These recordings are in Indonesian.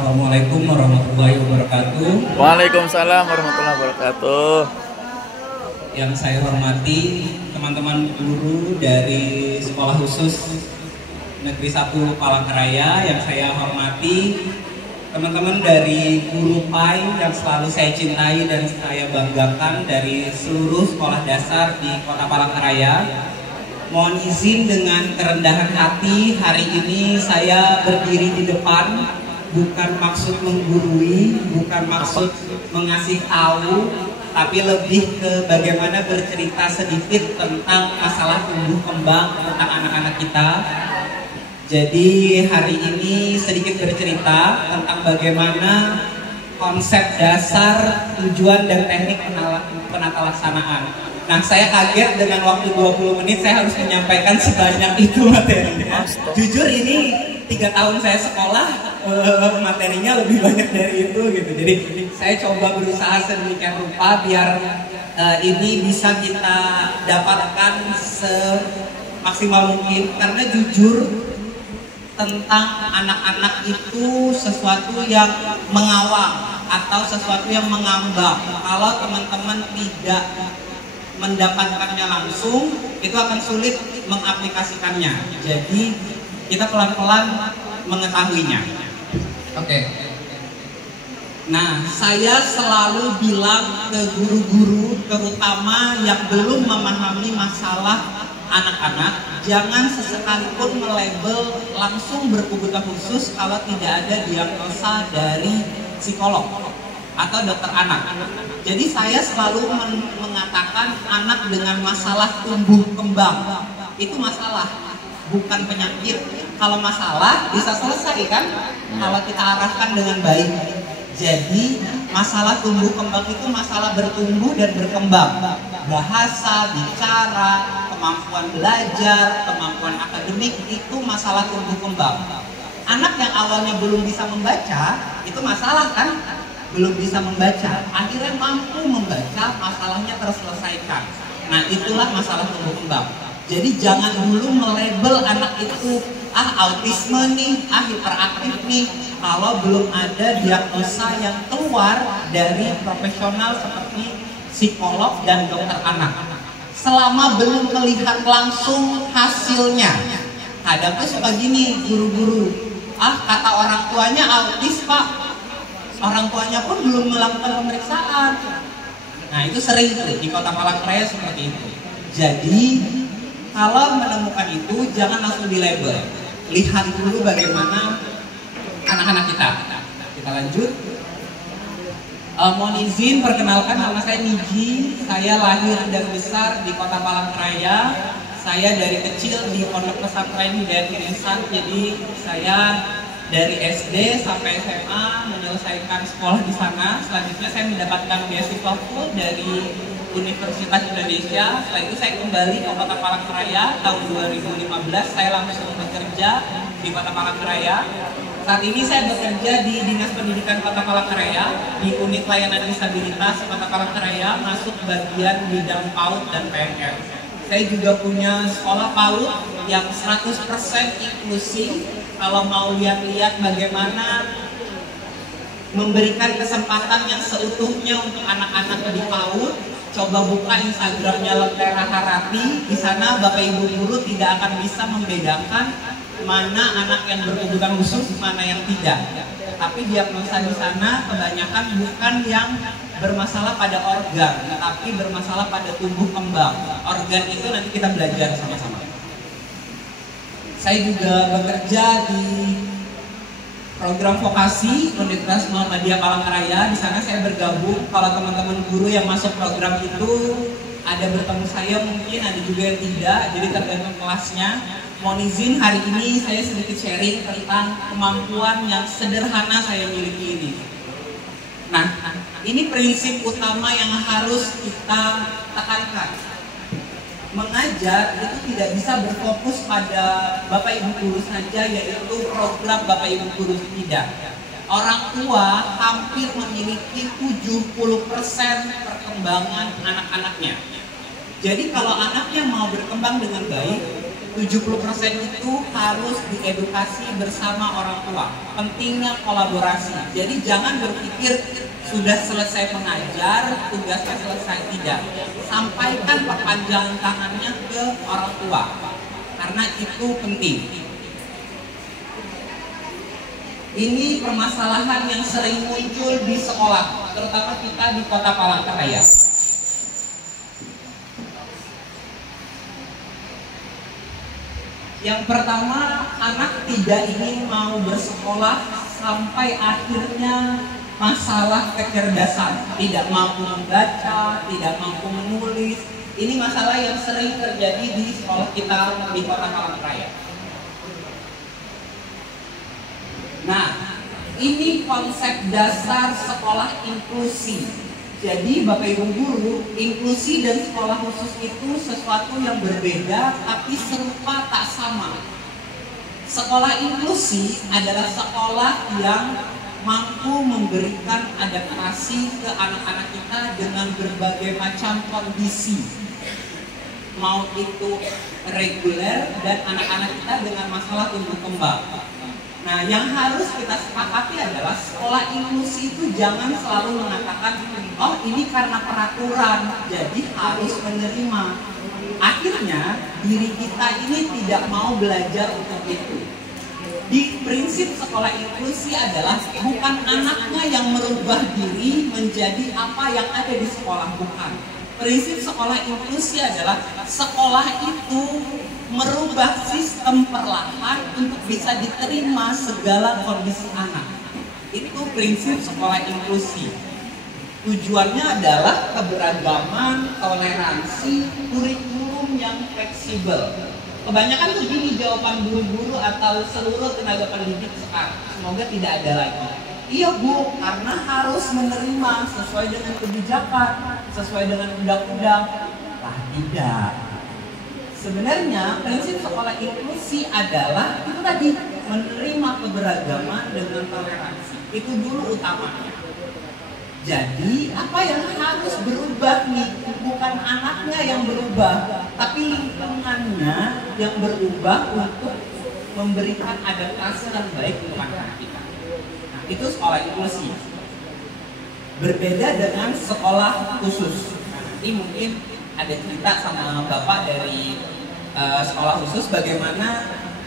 Assalamualaikum warahmatullahi wabarakatuh. Waalaikumsalam warahmatullahi wabarakatuh. Yang saya hormati teman-teman guru dari Sekolah Khusus Negeri 1 Palangkaraya, yang saya hormati teman-teman dari Guru PAI yang selalu saya cintai dan saya banggakan dari seluruh sekolah dasar di Kota Palangkaraya. Mohon izin dengan kerendahan hati, hari ini saya berdiri di depan bukan maksud menggurui, bukan maksud mengasih tahu, tapi lebih ke bagaimana bercerita sedikit tentang masalah tumbuh kembang tentang anak-anak kita. Jadi hari ini sedikit bercerita tentang bagaimana konsep dasar, tujuan, dan teknik penata laksanaan. Nah, saya kaget dengan waktu 20 menit saya harus menyampaikan sebanyak itu materinya. Jujur ini 3 tahun saya sekolah, materinya lebih banyak dari itu gitu. Jadi saya coba berusaha sedemikian rupa biar ini bisa kita dapatkan semaksimal mungkin. Karena jujur tentang anak-anak itu sesuatu yang mengawang atau sesuatu yang mengambang. Kalau teman-teman tidak mendapatkannya langsung, itu akan sulit mengaplikasikannya. Jadi kita pelan-pelan mengetahuinya. Oke. Nah, saya selalu bilang ke guru-guru, terutama yang belum memahami masalah anak-anak, jangan sesekalipun melabel langsung berkebutuhan khusus kalau tidak ada diagnosa dari psikolog atau dokter anak. Jadi saya selalu mengatakan anak dengan masalah tumbuh kembang itu masalah, bukan penyakit. Kalau masalah bisa selesai kan kalau kita arahkan dengan baik. Jadi masalah tumbuh kembang itu masalah bertumbuh dan berkembang. Bahasa, bicara, kemampuan belajar, kemampuan akademik itu masalah tumbuh kembang. Anak yang awalnya belum bisa membaca itu masalah kan? Belum bisa membaca, akhirnya mampu membaca, masalahnya terselesaikan. Nah, itulah masalah tumbuh kembang. Jadi jangan dulu melabel anak itu autisme nih, hiperaktif nih, kalau belum ada diagnosa yang keluar dari profesional seperti psikolog dan dokter anak. Selama belum melihat langsung hasilnya, kadang tuh suka gini guru-guru, kata orang tuanya autis pak, orang tuanya pun belum melakukan pemeriksaan. Nah, itu sering tuh di Kota Palangkaraya seperti itu. Jadi kalau menemukan itu jangan langsung dilabel, lihat dulu bagaimana anak-anak kita. Kita lanjut. Mohon izin perkenalkan, nama saya Niji. Saya lahir dan besar di Kota Palangkaraya. Saya dari kecil di Pondok Pesantren Hidayat Insan. Jadi saya dari SD sampai SMA menyelesaikan sekolah di sana. Selanjutnya saya mendapatkan beasiswa full dari Universitas Indonesia. Setelah itu saya kembali ke Kota Palangkaraya tahun 2015. Saya langsung bekerja di Kota Palangkaraya. Saat ini saya bekerja di Dinas Pendidikan Kota Palangkaraya di Unit Layanan Disabilitas Kota Palangkaraya, masuk bagian bidang PAUD dan PNR. Saya juga punya sekolah PAUD yang 100% inklusif. Kalau mau lihat-lihat bagaimana memberikan kesempatan yang seutuhnya untuk anak-anak di PAUD, coba buka Instagramnya Lentera Harati. Di sana Bapak Ibu guru tidak akan bisa membedakan mana anak yang berkebutuhan khusus, mana yang tidak. Tapi diagnosa di sana kebanyakan bukan yang bermasalah pada organ, tapi bermasalah pada tumbuh kembang. Organ itu nanti kita belajar sama-sama. Saya juga bekerja di program vokasi Universitas Muhammadiyah Palangkaraya. Di sana saya bergabung. Kalau teman-teman guru yang masuk program itu ada bertemu saya, mungkin ada juga yang tidak. Jadi tergantung kelasnya. Mohon izin hari ini saya sedikit sharing tentang kemampuan yang sederhana saya miliki ini. Nah, ini prinsip utama yang harus kita tekankan. Mengajar itu tidak bisa berfokus pada Bapak Ibu guru saja, yaitu program Bapak Ibu guru, tidak. Orang tua hampir memiliki 70% perkembangan anak-anaknya. Jadi kalau anaknya mau berkembang dengan baik, 70% itu harus diedukasi bersama orang tua. Pentingnya kolaborasi. Jadi jangan berpikir sudah selesai mengajar, tugasnya selesai, tidak. Sampaikan perpanjangan tangannya ke orang tua, karena itu penting. Ini permasalahan yang sering muncul di sekolah, terutama kita di Kota Palangkaraya. Yang pertama, anak tidak ingin mau bersekolah sampai akhirnya masalah kecerdasan, tidak mampu membaca, tidak mampu menulis. Ini masalah yang sering terjadi di sekolah kita di Kota Palangkaraya. Nah, ini konsep dasar sekolah inklusi. Jadi Bapak Ibu Guru, inklusi dan sekolah khusus itu sesuatu yang berbeda tapi serupa tak sama. Sekolah inklusi adalah sekolah yang mampu memberikan adaptasi ke anak-anak kita dengan berbagai macam kondisi. Mau itu reguler dan anak-anak kita dengan masalah tumbuh kembang. Nah, yang harus kita sepakati adalah sekolah inklusi itu jangan selalu mengatakan, oh ini karena peraturan, jadi harus menerima. Akhirnya, diri kita ini tidak mau belajar untuk itu. Di prinsip sekolah inklusi adalah bukan anaknya yang merubah diri menjadi apa yang ada di sekolah, bukan. Prinsip sekolah inklusi adalah sekolah itu merubah sistem perlahan untuk bisa diterima segala kondisi anak. Itu prinsip sekolah inklusi. Tujuannya adalah keberagaman, toleransi, kurikulum yang fleksibel. Kebanyakan begini jawaban guru-guru atau seluruh tenaga pendidik sekarang. Semoga tidak ada lagi. Iya Bu, karena harus menerima sesuai dengan kebijakan, sesuai dengan undang-undang. Lah tidak. Sebenarnya prinsip sekolah inklusi adalah itu tadi, menerima keberagaman dengan toleransi. Itu dulu utamanya. Jadi apa yang harus berubah nih? Bukan anaknya yang berubah, tapi lingkungannya yang berubah untuk memberikan adaptasi yang baik untuk anak kita. Nah, itu sekolah inklusi. Berbeda dengan sekolah khusus. Nanti mungkin ada cerita sama Bapak dari sekolah khusus bagaimana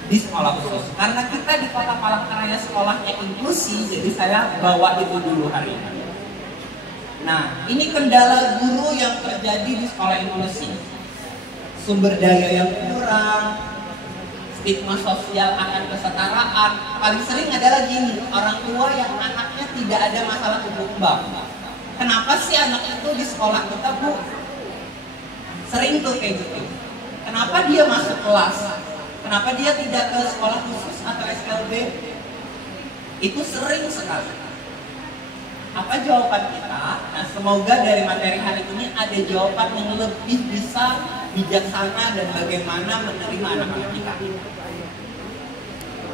di sekolah khusus. Karena kita di Kota Palangkaraya sekolahnya inklusi, jadi saya bawa itu dulu hari ini. Nah, ini kendala guru yang terjadi di sekolah inklusi. Sumber daya yang kurang, stigma sosial akan kesetaraan. Paling sering adalah gini, orang tua yang anaknya tidak ada masalah tumbuh kembang. Kenapa sih anak itu di sekolah kita, Bu? Sering tuh kayak gitu. Kenapa dia masuk kelas? Kenapa dia tidak ke sekolah khusus atau SLB? Itu sering sekali. Apa jawaban kita? Nah, semoga dari materi hari ini ada jawaban yang lebih bisa bijaksana dan bagaimana menerima anak-anak kita.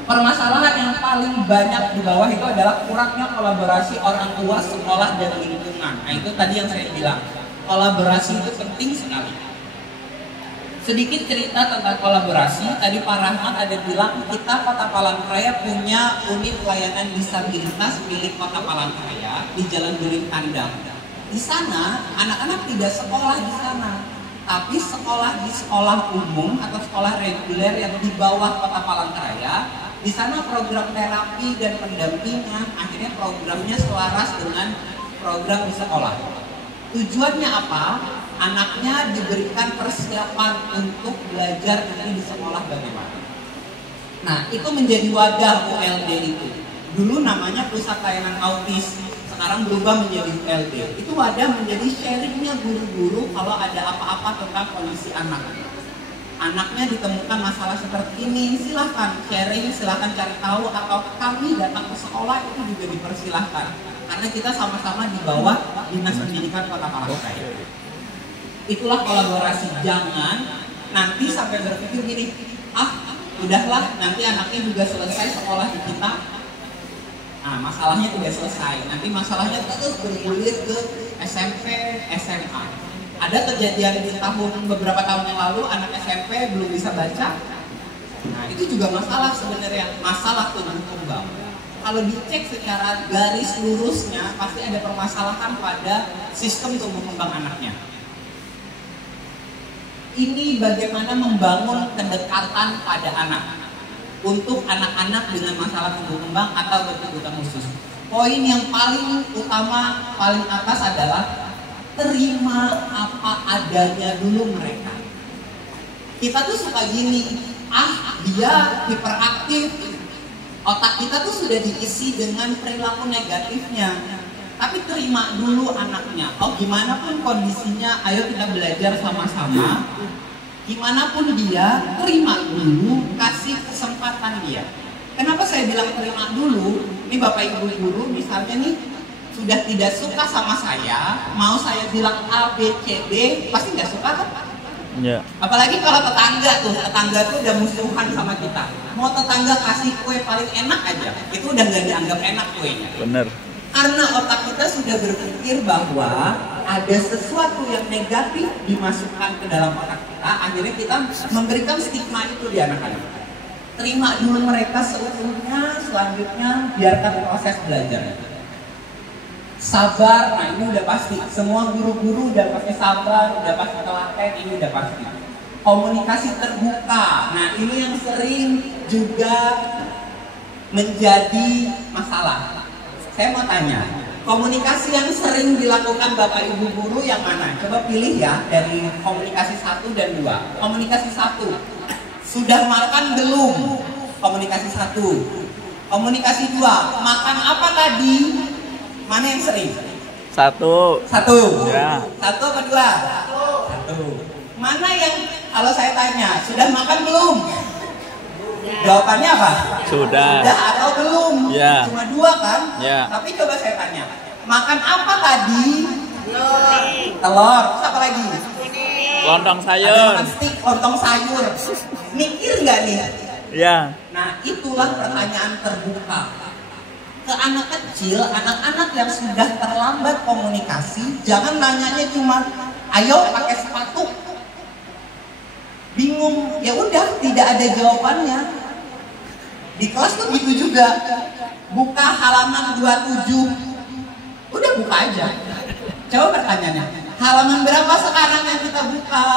Permasalahan yang paling banyak di bawah itu adalah kurangnya kolaborasi orang tua, sekolah, dan lingkungan. Nah, itu tadi yang saya bilang. Kolaborasi itu penting sekali. Sedikit cerita tentang kolaborasi. Tadi Pak Rahmat ada bilang kita Kota Palangkaraya punya unit layanan disabilitas milik Kota Palangkaraya di Jalan Guling Tandang. Di sana anak-anak tidak sekolah di sana, tapi sekolah di sekolah umum atau sekolah reguler yang di bawah Kota Palangkaraya. Di sana program terapi dan pendampingan akhirnya programnya selaras dengan program di sekolah. Tujuannya apa? Anaknya diberikan persiapan untuk belajar nanti di sekolah bagaimana. Nah, itu menjadi wadah ULD itu. Dulu namanya Pusat Layanan Autis, sekarang berubah menjadi ULD. Itu wadah menjadi sharingnya guru-guru kalau ada apa-apa tentang kondisi anak. Anaknya ditemukan masalah seperti ini, silahkan sharing, silahkan cari tahu, atau kami datang ke sekolah itu juga dipersilahkan. Karena kita sama-sama di bawah Dinas Pendidikan Kota Palangkaraya. Itulah kolaborasi. Jangan nanti sampai berpikir gini, udahlah nanti anaknya juga selesai sekolah di kita. Nah, masalahnya tidak selesai. Nanti masalahnya terus bergulir ke SMP, SMA. Ada kejadian di beberapa tahun yang lalu, anak SMP belum bisa baca, itu juga masalah sebenarnya, masalah tumbuh kembang. Kalau dicek secara garis lurusnya pasti ada permasalahan pada sistem tumbuh kembang anaknya. Ini bagaimana membangun kedekatan pada anak untuk anak-anak dengan masalah tumbuh kembang atau berkebutuhan khusus. Poin yang paling utama, paling atas adalah terima apa adanya dulu mereka. Kita tuh suka gini, dia hiperaktif, otak kita tuh sudah diisi dengan perilaku negatifnya. Tapi terima dulu anaknya. Oh, gimana pun kondisinya, ayo kita belajar sama-sama. Gimana pun dia, terima dulu, kasih kesempatan dia. Kenapa saya bilang terima dulu? Ini Bapak Ibu guru misalnya nih sudah tidak suka sama saya, mau saya bilang A, B, C, D, pasti nggak suka kan? Ya. Apalagi kalau tetangga tuh udah musuhan sama kita. Mau tetangga kasih kue paling enak aja, itu udah nggak dianggap enak kuenya. Bener. Karena otak kita sudah berpikir bahwa ada sesuatu yang negatif dimasukkan ke dalam otak kita, akhirnya kita memberikan stigma itu di anak-anak. Terima dulu mereka seutuhnya, selanjutnya biarkan proses belajar. Sabar, nah ini udah pasti. Semua guru-guru udah pasti sabar, udah pasti telaten, ini udah pasti. Komunikasi terbuka, nah ini yang sering juga menjadi masalah. Saya mau tanya, komunikasi yang sering dilakukan Bapak Ibu guru yang mana? Coba pilih ya dari komunikasi 1 dan 2. Komunikasi 1, sudah makan belum? Komunikasi 1. Komunikasi 2, makan apa tadi? Mana yang sering? 1. 1. Ya. 1 apa 2? 1. Mana yang kalau saya tanya, sudah makan belum? Jawabannya apa? Sudah. Sudah atau belum? Ya. Cuma 2 kan? Ya. Tapi coba saya tanya, makan apa tadi? Telur. Terus apa lagi? Lontong Ada sayur. makan stik, lontong sayur. Mikir nggak nih? Ya. Nah, itulah pertanyaan terbuka. Ke anak kecil, anak-anak yang sudah terlambat komunikasi, jangan nanyanya cuma, ayo pakai sepatu. Bingung, ya udah tidak ada jawabannya. Di kelas tuh gitu juga. Buka halaman 27. Udah buka aja. Coba pertanyaannya, halaman berapa sekarang yang kita buka?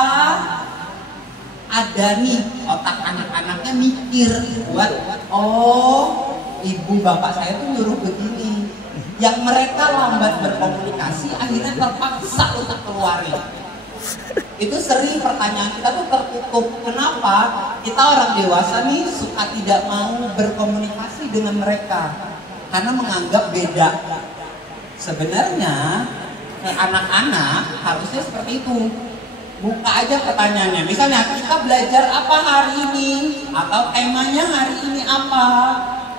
Ada nih, otak anak-anaknya mikir buat, oh ibu bapak saya tuh nyuruh begini. Yang mereka lambat berkomunikasi akhirnya terpaksa untuk keluarin. Itu sering pertanyaan kita tuh tertutup. Kenapa? Kita orang dewasa nih suka tidak mau berkomunikasi dengan mereka karena menganggap beda. Sebenarnya anak-anak harusnya seperti itu. Buka aja pertanyaannya. Misalnya kita belajar apa hari ini atau temanya hari ini apa.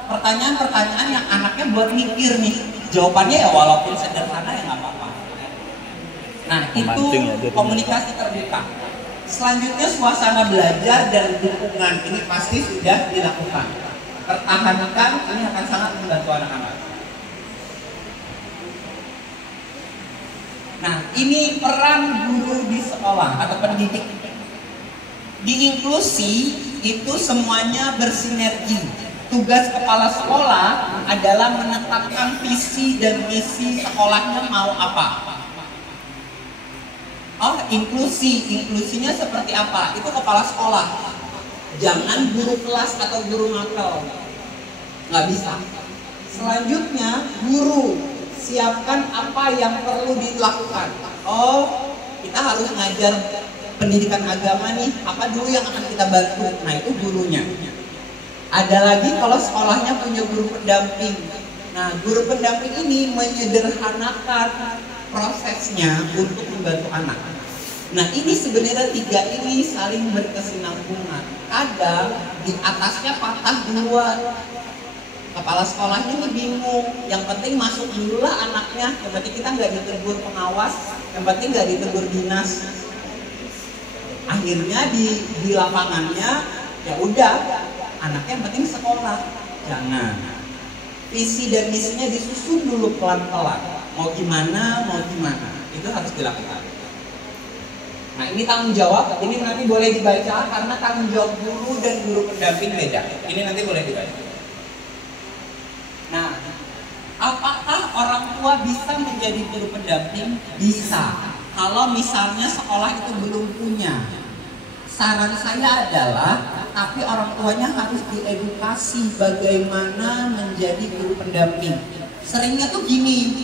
Pertanyaan-pertanyaan yang anaknya buat mikir nih. Jawabannya ya walaupun sederhana ya nggak apa-apa. Nah itu komunikasi terbuka. Selanjutnya suasana belajar dan dukungan ini pasti sudah dilakukan. Pertahankan, ini akan sangat membantu anak-anak. Nah ini peran guru di sekolah atau pendidik. Di inklusi itu semuanya bersinergi. Tugas kepala sekolah adalah menetapkan visi dan misi sekolahnya mau apa. Oh, inklusinya seperti apa? Itu kepala sekolah. Jangan guru kelas atau guru nakal. Nggak bisa. Selanjutnya, guru siapkan apa yang perlu dilakukan. Oh, kita harus ngajar pendidikan agama nih. Apa dulu yang akan kita bantu? Nah, itu gurunya. Ada lagi kalau sekolahnya punya guru pendamping. Nah, guru pendamping ini menyederhanakan prosesnya untuk membantu anak. Nah ini sebenarnya 3 ini saling berkesinambungan. Kadang di atasnya patah duluan. Kepala sekolahnya ini bingung. Yang penting masuk dulu lah anaknya. Yang penting kita nggak ditegur pengawas. Yang penting nggak ditegur dinas. Akhirnya di lapangannya ya udah anaknya yang penting sekolah. Jangan. Visi dan misinya disusun dulu pelan-pelan. Mau gimana, Itu harus dilakukan. Nah ini tanggung jawab, ini nanti boleh dibaca karena tanggung jawab guru dan guru pendamping beda. Ini nanti boleh dibaca. Nah, apakah orang tua bisa menjadi guru pendamping? Bisa. Kalau misalnya sekolah itu belum punya. Saran saya adalah, tapi orang tuanya harus diedukasi bagaimana menjadi guru pendamping. Seringnya tuh gini,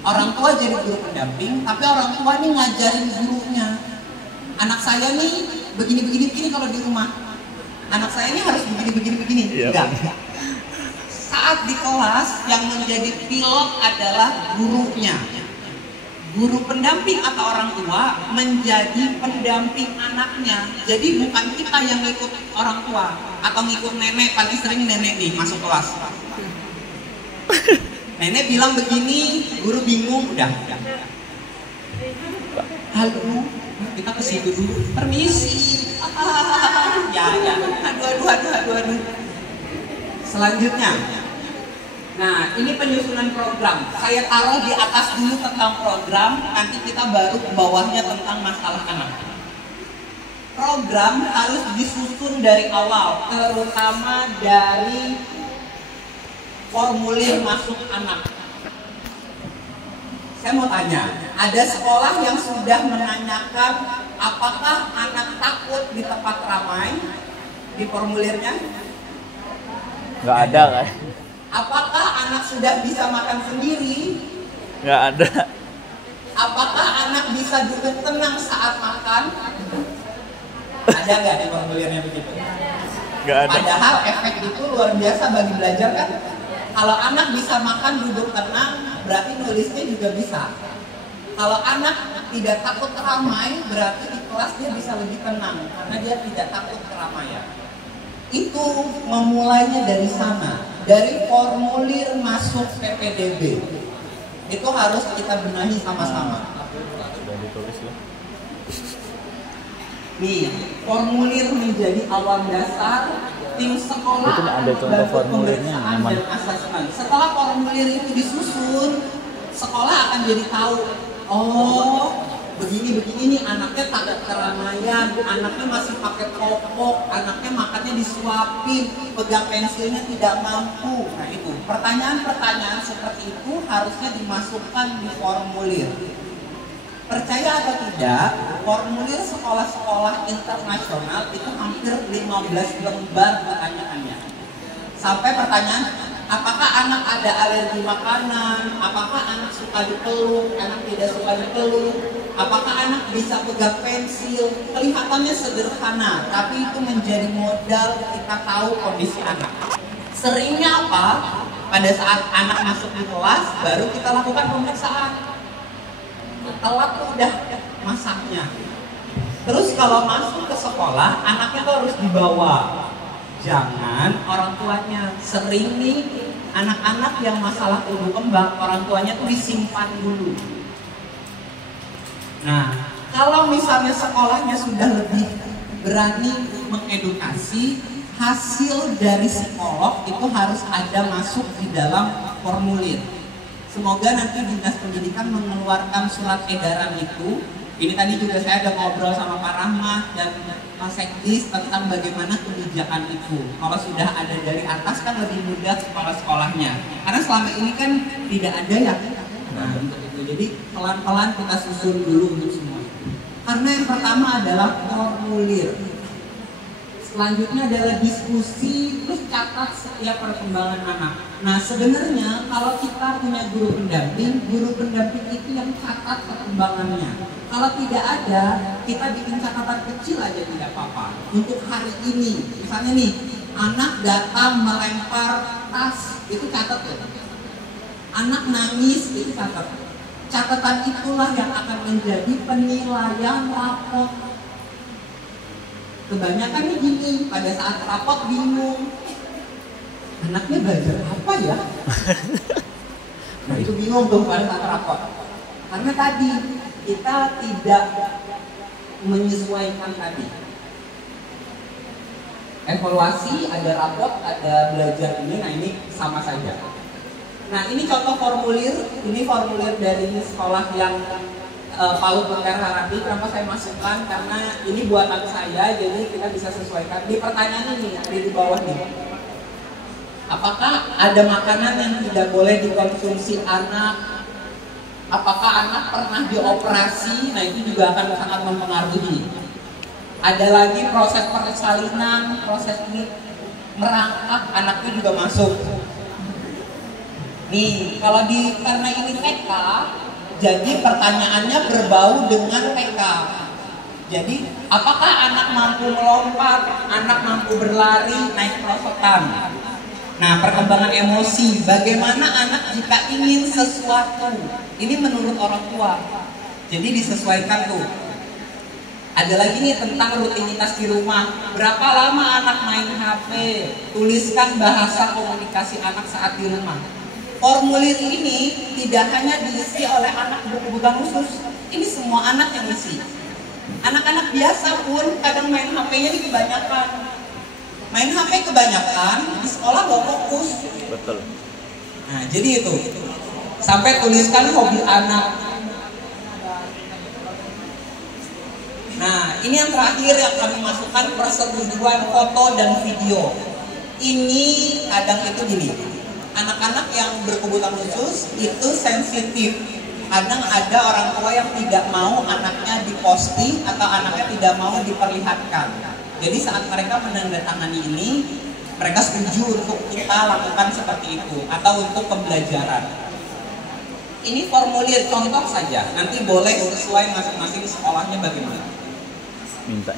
orang tua jadi guru pendamping, tapi orang tua nih ngajarin gurunya. Anak saya nih begini kalau di rumah. Anak saya ini harus begini. Enggak. Saat di kelas yang menjadi pilot adalah gurunya. Guru pendamping atau orang tua menjadi pendamping anaknya. Jadi bukan kita yang ngikut orang tua atau ngikut nenek. Paling sering nenek nih masuk kelas. Nenek bilang begini, guru bingung, udah. Halo, kita ke situ dulu. Permisi. Ya. Aduh. Selanjutnya. Nah, ini penyusunan program. Saya taruh di atas dulu tentang program, nanti kita baru ke bawahnya tentang masalah anak. Program harus disusun dari awal, terutama dari formulir masuk anak. Saya mau tanya, ada sekolah yang sudah menanyakan apakah anak takut di tempat ramai di formulirnya? Nggak ada kan? Apakah anak sudah bisa makan sendiri? Nggak ada. Apakah anak bisa duduk tenang saat makan? Ada nggak di formulirnya begitu? Nggak ada. Padahal efek itu luar biasa bagi belajar kan? Kalau anak bisa makan duduk tenang, berarti nulisnya juga bisa. Kalau anak tidak takut ramai, berarti di kelas dia bisa lebih tenang karena dia tidak takut keramaian. Itu memulainya dari sana, dari formulir masuk PPDB. Itu harus kita benahi sama-sama. Nih, formulir menjadi awal dasar. Tim sekolah itu ada contoh formulirnya dan asesmen. Setelah formulir itu disusun, sekolah akan jadi tahu, oh begini nih anaknya takut keramaian, anaknya masih pakai popok, anaknya makannya disuapin, pegang pensilnya tidak mampu. Nah itu pertanyaan-pertanyaan seperti itu harusnya dimasukkan di formulir. Percaya atau tidak, formulir sekolah-sekolah internasional itu hampir 15 lembar pertanyaannya. Sampai pertanyaan, apakah anak ada alergi makanan, apakah anak suka dipeluk, anak tidak suka dipeluk, apakah anak bisa pegang pensil. Kelihatannya sederhana, tapi itu menjadi modal kita tahu kondisi anak. Seringnya apa? Pada saat anak masuk di kelas, baru kita lakukan pemeriksaan. Telat tuh udah masaknya. Terus kalau masuk ke sekolah, anaknya tuh harus dibawa. Jangan orang tuanya. Sering nih anak-anak yang masalah tumbuh kembang, orang tuanya tuh disimpan dulu. Nah, kalau misalnya sekolahnya sudah lebih berani mengedukasi, hasil dari psikolog itu harus ada masuk di dalam formulir. Semoga nanti Dinas Pendidikan mengeluarkan surat edaran itu. Ini tadi juga saya ada ngobrol sama Pak Rahmat dan Pak Sekdis tentang bagaimana kebijakan itu. Kalau sudah ada dari atas kan lebih mudah kepala sekolahnya. Karena selama ini kan tidak ada ya. Nah, untuk itu. Jadi pelan-pelan kita susun dulu untuk semua. Karena yang pertama adalah formulir. Selanjutnya adalah diskusi, terus catat setiap perkembangan anak. Nah sebenarnya kalau kita punya guru pendamping itu yang catat perkembangannya. Kalau tidak ada, kita bikin catatan kecil aja tidak apa-apa. Untuk hari ini, misalnya nih, anak datang melempar tas, itu catat ya. Anak nangis, itu catat. Catatan itulah yang akan menjadi penilaian rapot. Kebanyakan nih gini, pada saat rapot bingung, anaknya belajar apa ya? Nah itu bingung tuh pada saat rapot. Karena tadi kita tidak menyesuaikan tadi. Evaluasi, ada rapot, ada belajar ini, nah ini sama saja. Nah ini contoh formulir, ini formulir dari sekolah yang PAUD Mutiara Harati. Kenapa saya masukkan? Karena ini buatan saya, jadi kita bisa sesuaikan. Di pertanyaan ini ada di bawah nih. Apakah ada makanan yang tidak boleh dikonsumsi anak? Apakah anak pernah dioperasi? Nah itu juga akan sangat mempengaruhi. Ada lagi proses persalinan, proses ini merangkak anaknya juga masuk. Nih, kalau karena ini TK, jadi pertanyaannya berbau dengan TK. Jadi, apakah anak mampu melompat, anak mampu berlari, naik perosotan? Nah, perkembangan emosi, bagaimana anak jika ingin sesuatu? Ini menurut orang tua. Jadi disesuaikan tuh. Ada lagi nih tentang rutinitas di rumah. Berapa lama anak main HP? Tuliskan bahasa komunikasi anak saat di rumah. Formulir ini tidak hanya diisi oleh anak berkebutuhan khusus. Ini semua anak yang isi. Anak-anak biasa pun kadang main HP-nya ini kebanyakan. Main HP kebanyakan, di sekolah gak fokus. Betul. Nah, jadi itu. Sampai tuliskan hobi anak. Nah, ini yang terakhir yang kami masukkan, persetujuan foto dan video. Ini kadang itu gini. Anak-anak yang berkebutuhan khusus itu sensitif. Kadang ada orang tua yang tidak mau anaknya diposting atau anaknya tidak mau diperlihatkan. Jadi saat mereka menandatangani ini, mereka setuju untuk kita lakukan seperti itu atau untuk pembelajaran. Ini formulir contoh saja, nanti boleh sesuai masing-masing sekolahnya bagaimana.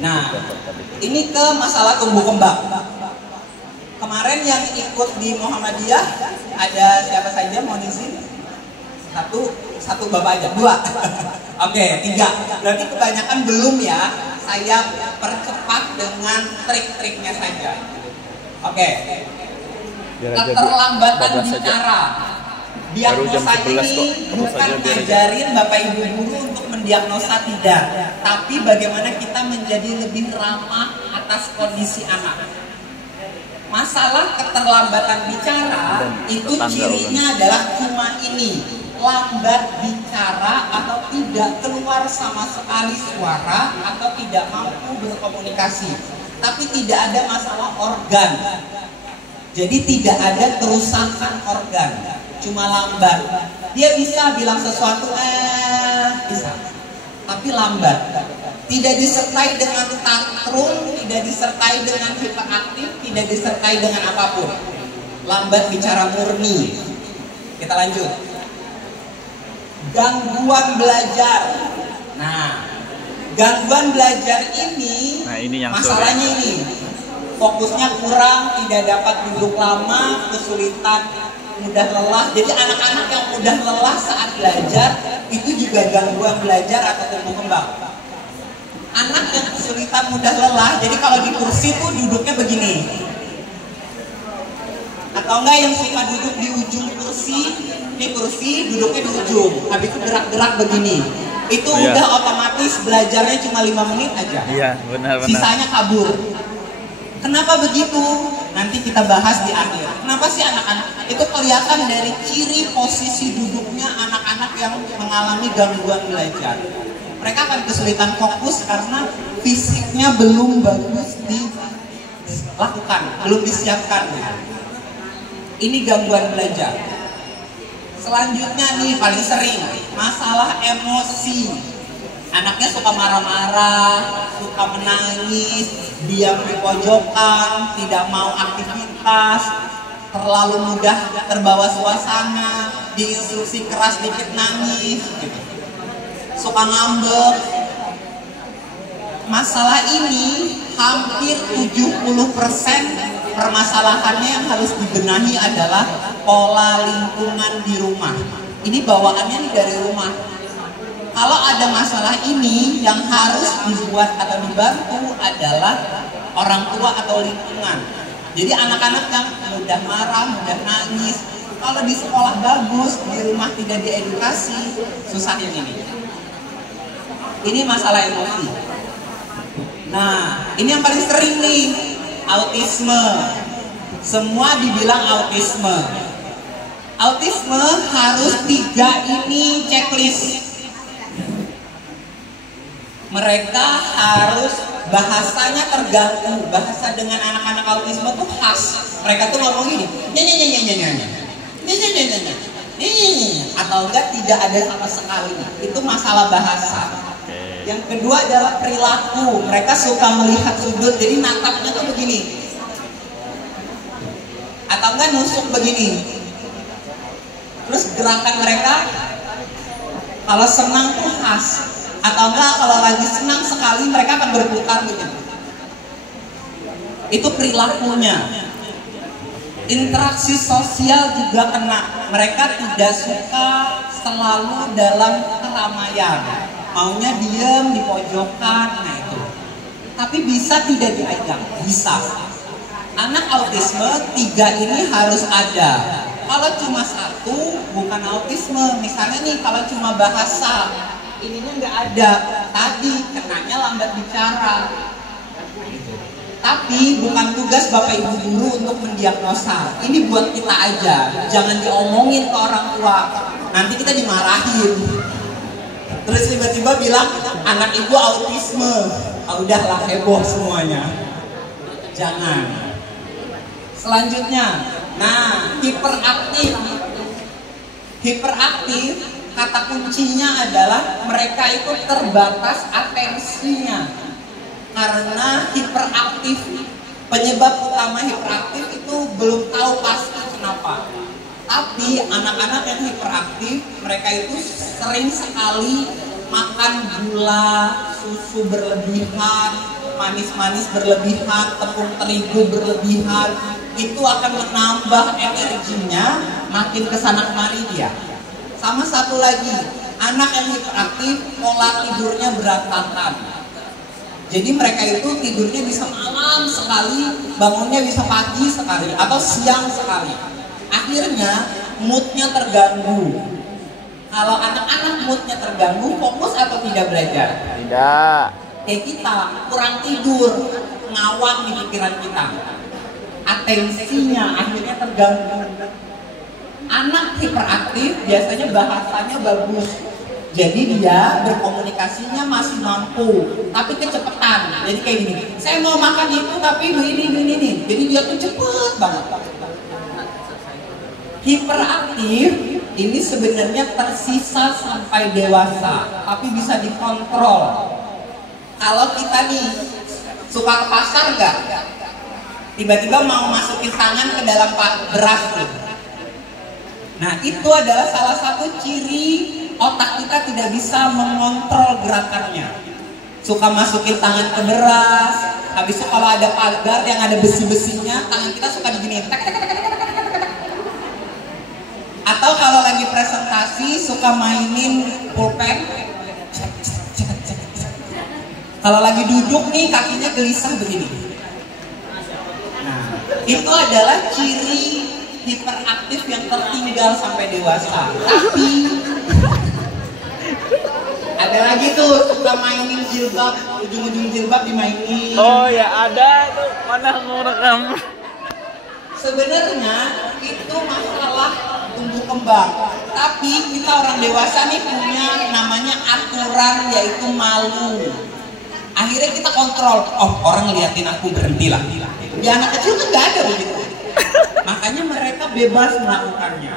Nah, ini ke masalah tumbuh kembang. Kemarin yang ikut di Muhammadiyah ada siapa saja mohon izin? Satu bapak aja, dua. Oke, tiga. Berarti kebanyakan belum ya. Saya percepat dengan trik-triknya saja. Oke. Keterlambatan bicara. Diagnosa ini bukan ngajarin Bapak Ibu guru untuk mendiagnosa, tidak. Tapi bagaimana kita menjadi lebih ramah atas kondisi anak. Masalah keterlambatan bicara itu cirinya adalah cuma ini. Lambat bicara atau tidak keluar sama sekali suara atau tidak mampu berkomunikasi, tapi tidak ada masalah organ. Jadi tidak ada kerusakan organ, cuma lambat. Dia bisa bilang sesuatu bisa, tapi lambat. Tidak disertai dengan tantrum, tidak disertai dengan hiperaktif, tidak disertai dengan apapun. Lambat bicara murni. Kita lanjut. Gangguan belajar. Nah, gangguan belajar ini, yang masalahnya ini fokusnya kurang, tidak dapat duduk lama, kesulitan, mudah lelah. Jadi anak-anak yang mudah lelah saat belajar itu juga gangguan belajar atau tumbuh kembang. Anak yang kesulitan mudah lelah, jadi kalau di kursi tuh duduknya begini. Atau enggak yang suka duduk di ujung kursi, di kursi duduknya di ujung, habis itu gerak-gerak begini. Itu udah otomatis belajarnya cuma 5 menit aja. Iya, benar-benar. Sisanya kabur. Kenapa begitu? Nanti kita bahas di akhir. Kenapa sih anak-anak? Itu kelihatan dari ciri posisi duduknya anak-anak yang mengalami gangguan belajar. Mereka akan kesulitan fokus karena fisiknya belum bagus dilakukan, belum disiapkan. Ini gangguan belajar. Selanjutnya nih paling sering masalah emosi. Anaknya suka marah-marah, suka menangis, diam di pojokan, tidak mau aktivitas, terlalu mudah terbawa suasana, diinstruksi keras dikit nangis, gitu. Suka ngambek. Masalah ini hampir 70% permasalahannya yang harus dibenahi adalah pola lingkungan di rumah. Ini bawaannya nih dari rumah. Kalau ada masalah ini yang harus dibuat atau dibantu adalah orang tua atau lingkungan. Jadi anak-anak yang mudah marah, mudah nangis, kalau di sekolah bagus, di rumah tidak diedukasi, susah yang ini. Ini masalah emosi. Nah, ini yang paling sering nih, autisme. Semua dibilang autisme. Autisme harus 3 ini checklist. Mereka harus bahasanya terganggu. Bahasa dengan anak-anak autisme tuh khas. Mereka tuh ngomong gini, atau enggak tidak ada sama sekali. Itu masalah bahasa. Yang kedua adalah perilaku. Mereka suka melihat sudut, jadi natapnya tuh begini, atau enggak nusuk begini. Terus gerakan mereka kalau senang tuh khas, atau enggak kalau lagi senang sekali mereka akan berputar begini. Itu perilakunya. Interaksi sosial juga kena. Mereka tidak suka selalu dalam keramaian. Maunya diam di pojokan, nah itu. Tapi bisa tidak diajak? Bisa. Anak autisme 3 ini harus ada. Kalau cuma 1 bukan autisme. Misalnya nih kalau cuma bahasa, ininya nggak ada. Tadi kenanya lambat bicara. Tapi bukan tugas Bapak Ibu guru untuk mendiagnosa. Ini buat kita aja. Jangan diomongin ke orang tua. Nanti kita dimarahin. Terus tiba-tiba bilang anak ibu autisme. Udahlah heboh semuanya. Jangan. Selanjutnya, nah hiperaktif. Hiperaktif kata kuncinya adalah mereka itu terbatas atensinya. Karena hiperaktif, penyebab utama hiperaktif itu belum tahu pasti kenapa. Tapi anak-anak yang hiperaktif, mereka itu sering sekali makan gula, susu berlebihan, manis-manis berlebihan, tepung terigu berlebihan. Itu akan menambah energinya, makin kesana kemari dia. Sama satu lagi, anak yang hiperaktif, pola tidurnya berantakan. Jadi mereka itu tidurnya bisa malam sekali, bangunnya bisa pagi sekali, atau siang sekali. Akhirnya moodnya terganggu. Kalau anak-anak moodnya terganggu, fokus atau tidak belajar? Tidak. Kayak kita, kurang tidur, ngawang di pikiran kita. Atensinya akhirnya terganggu. Anak hiperaktif biasanya bahasanya bagus. Jadi dia berkomunikasinya masih mampu, tapi kecepatan. Jadi kayak gini, saya mau makan itu tapi ini. Jadi dia tuh cepet banget. Hiperaktif ini sebenarnya tersisa sampai dewasa, tapi bisa dikontrol. Kalau kita nih suka ke pasar nggak? Tiba-tiba mau masukin tangan ke dalam beras tuh. Nah itu adalah salah satu ciri otak kita tidak bisa mengontrol gerakannya. Suka masukin tangan ke beras, habis itu kalau ada pagar yang ada besi-besinya, tangan kita suka begini. Atau kalau lagi presentasi suka mainin pulpen. Kalau lagi duduk nih kakinya gelisah begini. Nah, itu adalah ciri hiperaktif yang tertinggal sampai dewasa. Tapi ada lagi tuh suka mainin jilbab, ujung-ujung jilbab dimainin. Oh ya ada tuh, mana ngerekam. Sebenarnya itu masalah tumbuh kembang. Tapi kita orang dewasa nih punya namanya aturan, yaitu malu. Akhirnya kita kontrol. Oh orang ngeliatin aku, berhentilah. Di anak kecil kan nggak ada begitu. Makanya mereka bebas melakukannya.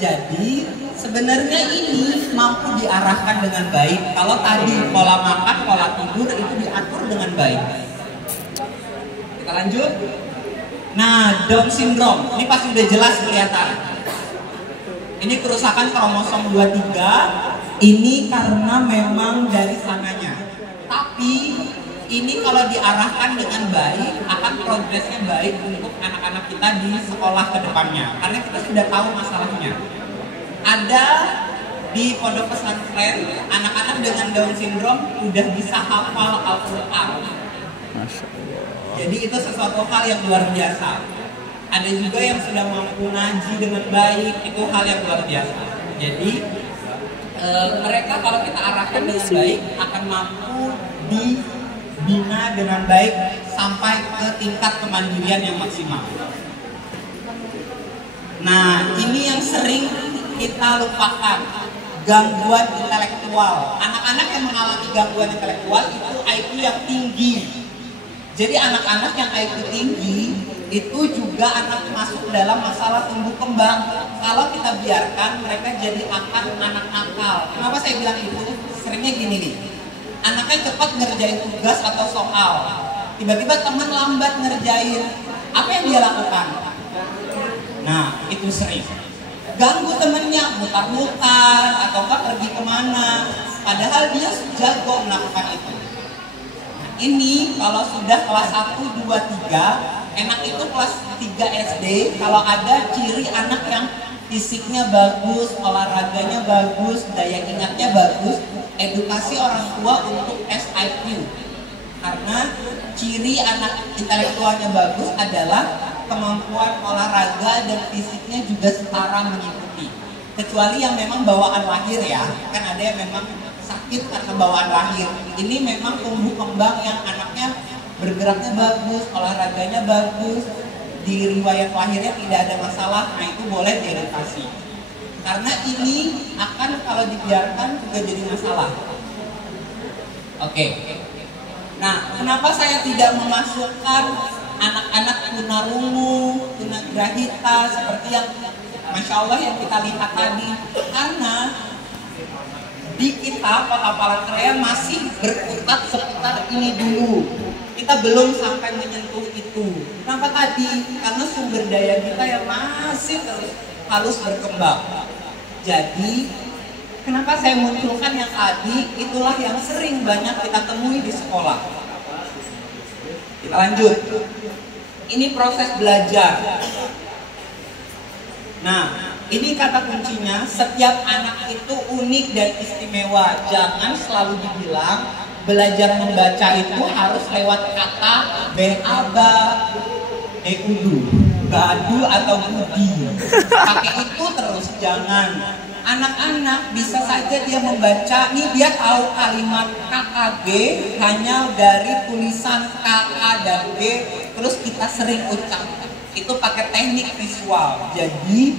Jadi sebenarnya ini mampu diarahkan dengan baik. Kalau tadi pola makan, pola tidur itu diatur dengan baik. Kita lanjut. Nah, Down syndrome ini pasti udah jelas kelihatan. Ini kerusakan kromosom 23. Ini karena memang dari sananya. Tapi ini kalau diarahkan dengan baik akan progresnya baik untuk anak-anak kita di sekolah ke depannya, karena kita sudah tahu masalahnya. Ada di pondok pesantren anak-anak dengan Down syndrome udah bisa hafal Al-Quran. Jadi itu sesuatu hal yang luar biasa. Ada juga yang sudah mampu ngaji dengan baik, itu hal yang luar biasa. Jadi mereka kalau kita arahkan dengan baik akan mampu dibina dengan baik sampai ke tingkat kemandirian yang maksimal. Nah, ini yang sering kita lupakan. gangguan intelektual. Anak-anak yang mengalami gangguan intelektual itu IQ yang tinggi. Jadi anak-anak yang IQ tinggi itu juga akan masuk dalam masalah tumbuh kembang. Kalau kita biarkan, mereka jadi akan anak nakal. Kenapa saya bilang itu? Seringnya gini nih, anaknya cepat ngerjain tugas atau soal, tiba-tiba teman lambat ngerjain. Apa yang dia lakukan? Nah, itu sering ganggu temennya, mutar-mutar ataukah pergi kemana, padahal dia jago melakukan itu. Nah, ini kalau sudah kelas 1, 2, 3, enak itu kelas 3 SD kalau ada ciri anak yang fisiknya bagus, olahraganya bagus, daya ingatnya bagus, edukasi orang tua untuk SIQ. Karena ciri anak intelektualnya bagus adalah kemampuan olahraga dan fisiknya juga setara mengikuti. Kecuali yang memang bawaan lahir ya, kan ada yang memang sakit karena bawaan lahir. Ini memang tumbuh kembang yang anaknya bergeraknya bagus, olahraganya bagus, di riwayat lahirnya tidak ada masalah, nah itu boleh diedukasi. Karena ini akan kalau dibiarkan juga jadi masalah. Oke. Nah, kenapa saya tidak memasukkan anak-anak tunarungu, tunagrahita seperti yang Masya Allah yang kita lihat tadi? Karena di kita Kota Palangkaraya masih berkutat seputar ini dulu. Kita belum sampai menyentuh itu. Kenapa tadi? Karena sumber daya kita yang masih terus harus berkembang. Jadi kenapa saya munculkan yang tadi? Itulah yang sering banyak kita temui di sekolah. Kita lanjut. Ini proses belajar. Nah, ini kata kuncinya, setiap anak itu unik dan istimewa. Jangan selalu dibilang belajar membaca itu harus lewat kata beaba, ekudu, badu atau budi. Pakai itu terus, jangan. Anak-anak bisa saja dia membaca, nih dia tahu kalimat KKG hanya dari tulisan KK dan G, terus kita sering ucapkan. Itu pakai teknik visual. Jadi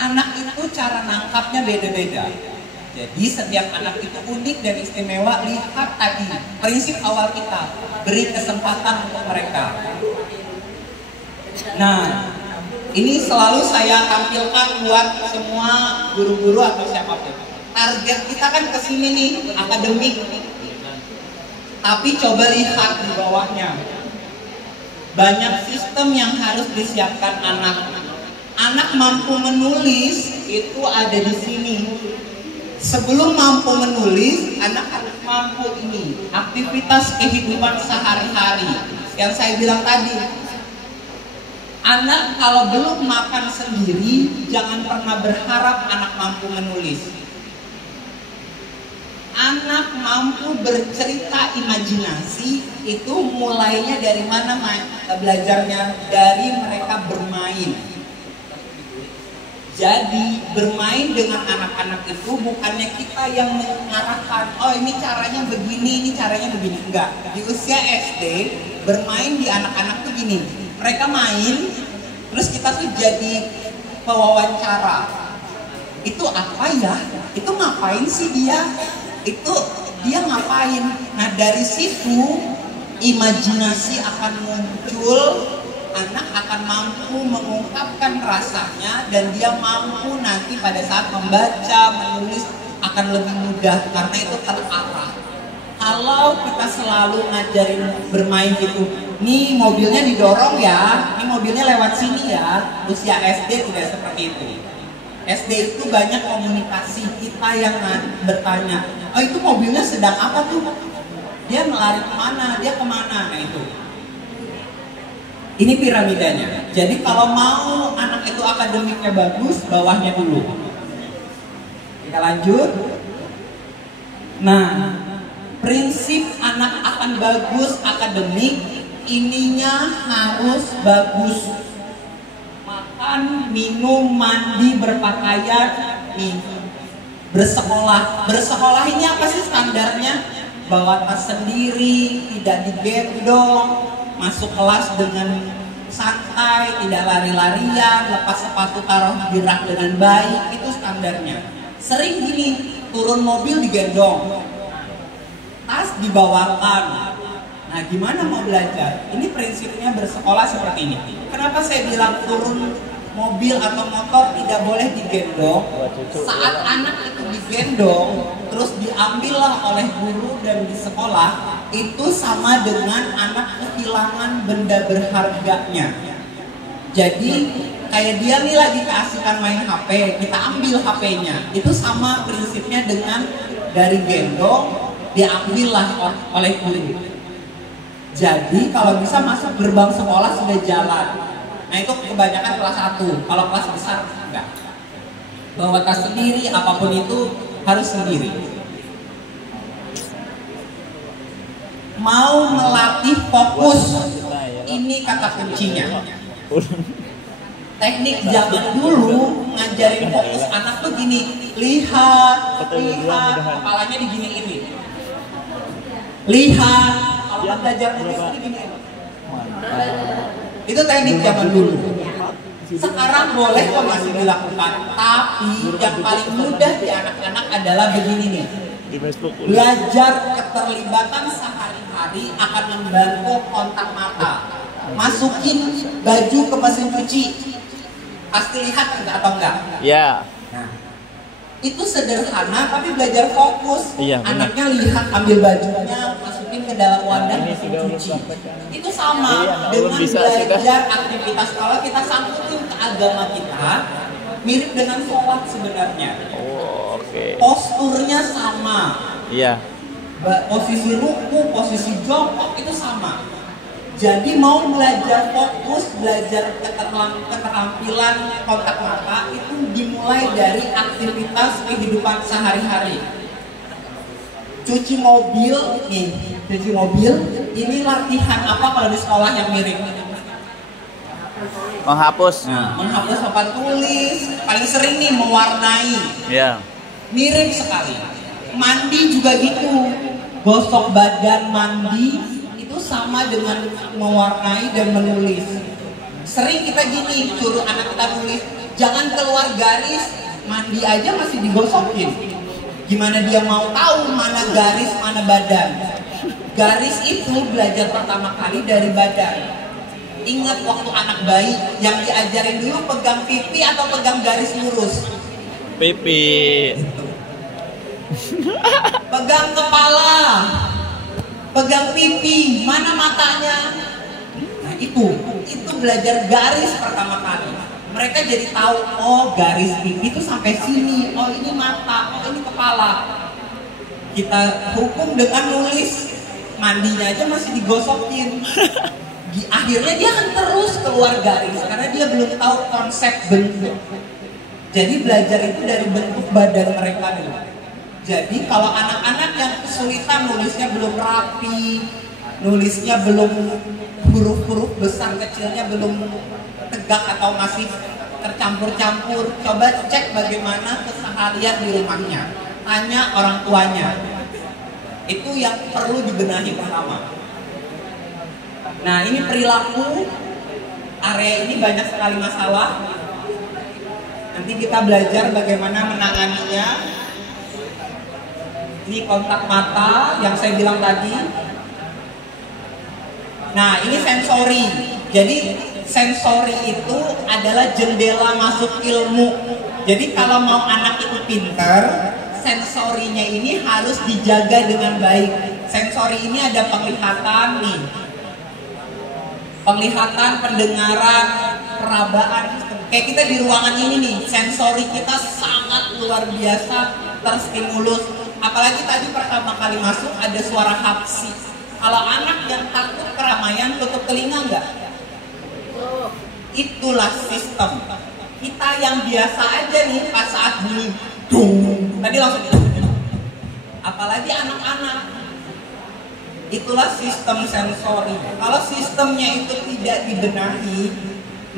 anak itu cara nangkapnya beda-beda. Jadi setiap anak itu unik dan istimewa. Lihat tadi prinsip awal kita, beri kesempatan untuk mereka. Nah, ini selalu saya tampilkan buat semua guru-guru atau siapapun. Target kita kan kesini nih, akademik. Tapi coba lihat di bawahnya. Banyak sistem yang harus disiapkan anak. Anak mampu menulis itu ada di sini. Sebelum mampu menulis, anak harus mampu ini. Aktivitas kehidupan sehari-hari. Yang saya bilang tadi. Anak kalau belum makan sendiri, jangan pernah berharap anak mampu menulis. Anak mampu bercerita imajinasi, itu mulainya dari mana belajarnya? Dari mereka bermain. Jadi bermain dengan anak-anak itu bukannya kita yang mengarahkan, oh ini caranya begini, ini caranya begini. Enggak, di usia SD bermain di anak-anak tuh gini. Mereka main, terus kita tuh jadi pewawancara. Itu apa ya? Itu ngapain sih dia? Itu dia ngapain? Nah dari situ imajinasi akan muncul, anak akan mampu mengungkapkan rasanya dan dia mampu nanti pada saat membaca, menulis akan lebih mudah karena itu terarah. Kalau kita selalu ngajarin bermain gitu, nih mobilnya didorong ya, nih mobilnya lewat sini ya, usia SD tidak seperti itu. SD itu banyak komunikasi, kita yang bertanya, oh itu mobilnya sedang apa tuh? Dia melari kemana? Dia kemana? Nah itu. Ini piramidanya. Jadi kalau mau anak itu akademiknya bagus, bawahnya dulu. Kita lanjut. Nah, prinsip anak akan bagus akademik, ininya harus bagus. Makan, minum, mandi, berpakaian, nih. Bersekolah. Bersekolah ini apa sih standarnya? Bawa tas sendiri, tidak digendong, masuk kelas dengan santai, tidak lari-larian, lepas sepatu taruh di rak dengan baik, itu standarnya. Sering gini, turun mobil digendong, tas dibawakan. Nah, gimana mau belajar? Ini prinsipnya bersekolah seperti ini. Kenapa saya bilang turun mobil atau motor tidak boleh digendong? Saat anak itu digendong, terus diambillah oleh guru dan di sekolah, itu sama dengan anak kehilangan benda berharganya. Jadi kayak dia nih lagi keasikan main HP, kita ambil HP-nya. Itu sama prinsipnya dengan dari gendong diambillah oleh guru. Jadi kalau bisa masuk gerbang sekolah sudah jalan. Nah itu kebanyakan kelas 1. Kalau kelas besar enggak. Bawa tas sendiri, apapun itu harus sendiri. Mau melatih fokus, ini kata kuncinya. Teknik zaman dulu ngajarin fokus anak tuh gini, lihat, kepalanya diginiin nih. Lihat, kalau belajar nulis ini gini. Itu teknik zaman dulu. Sekarang boleh kok masih dilakukan, tapi yang paling mudah di anak-anak adalah begini nih. Belajar keterlibatan sehari-hari akan membantu kontak mata. Masukin baju ke mesin cuci, pasti lihat enggak atau enggak? Ya. Nah, itu sederhana tapi belajar fokus. Iya, anaknya lihat, ambil bajunya, masukin ke dalam wadah mesin cuci. Itu sama dengan belajar aktivitas. Kalau kita sangkutin ke agama kita, mirip dengan sholat sebenarnya. Oh, oke. Posturnya sama. Iya. Posisi ruku, posisi jongkok itu sama. Jadi mau belajar fokus, belajar keterampilan kontak mata itu dimulai dari aktivitas kehidupan sehari-hari. Cuci mobil, nih, cuci mobil, ini latihan apa kalau di sekolah yang mirip? Menghapus. Nah, menghapus papan tulis, paling sering nih mewarnai. Iya. Mirip sekali. Mandi juga gitu, gosok badan mandi. Sama dengan mewarnai dan menulis. Sering kita gini, suruh anak kita nulis, jangan keluar garis, mandi aja masih digosokin. Gimana dia mau tahu mana garis, mana badan? Garis itu belajar pertama kali dari badan. Ingat waktu anak bayi, yang diajarin dulu pegang pipi atau pegang garis lurus? Pipi. Pegang kepala. Pegang pipi, mana matanya? Nah itu belajar garis pertama kali. Mereka jadi tahu, oh garis pipi itu sampai sini, oh ini mata, oh ini kepala. Kita hukum dengan nulis, mandinya aja masih digosokin. Akhirnya dia akan terus keluar garis karena dia belum tahu konsep bentuk. Jadi belajar itu dari bentuk badan mereka dulu. Jadi kalau anak-anak yang kesulitan nulisnya belum rapi, nulisnya belum huruf-huruf besar kecilnya belum tegak atau masih tercampur-campur, coba cek bagaimana keseharian di rumahnya. Tanya orang tuanya. Itu yang perlu dibenahi pertama. Nah ini perilaku, area ini banyak sekali masalah. Nanti kita belajar bagaimana menanganinya. Ini kontak mata yang saya bilang tadi. Nah ini sensori. Jadi sensori itu adalah jendela masuk ilmu. Jadi kalau mau anak itu pintar, sensorinya ini harus dijaga dengan baik. Sensori ini ada penglihatan nih, penglihatan, pendengaran, perabaan. Kayak kita di ruangan ini nih, sensori kita sangat luar biasa terstimulus. Apalagi tadi pertama kali masuk ada suara hapsi. Kalau anak yang takut keramaian tutup telinga enggak? Itulah sistem. Kita yang biasa aja nih pas saat bunyi dung, tadi langsung apalagi anak-anak. Itulah sistem sensori. Kalau sistemnya itu tidak dibenahi,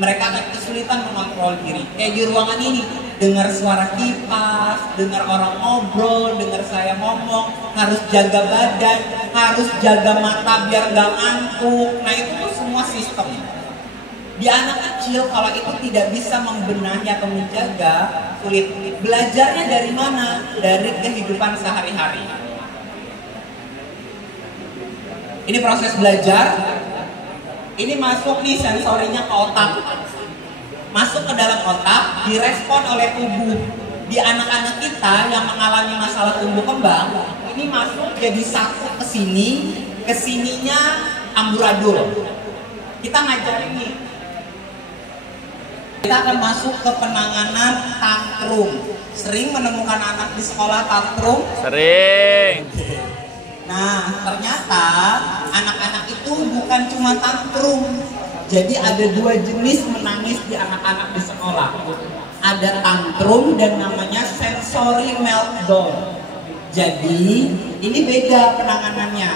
mereka akan kesulitan mengontrol diri. Kayak di ruangan ini, dengar suara kipas, dengar orang ngobrol, dengar saya ngomong, harus jaga badan, harus jaga mata biar gak ngantuk. Nah itu tuh semua sistem. Di anak kecil kalau itu tidak bisa membenahi atau menjaga, sulit. Belajarnya dari mana? Dari kehidupan sehari-hari. Ini proses belajar. Ini masuk nih sensorinya ke otak. Masuk ke dalam otak, direspon oleh tubuh. Di anak-anak kita yang mengalami masalah tumbuh kembang, ini masuk jadi satu ke sini, kesininya amburadul. Kita ngajarin nih. Kita akan masuk ke penanganan tantrum. Sering menemukan anak di sekolah tantrum? Sering. Nah, ternyata anak-anak itu bukan cuma tantrum. Jadi ada dua jenis menangis di anak-anak di sekolah. Ada tantrum dan namanya sensory meltdown. Jadi ini beda penanganannya.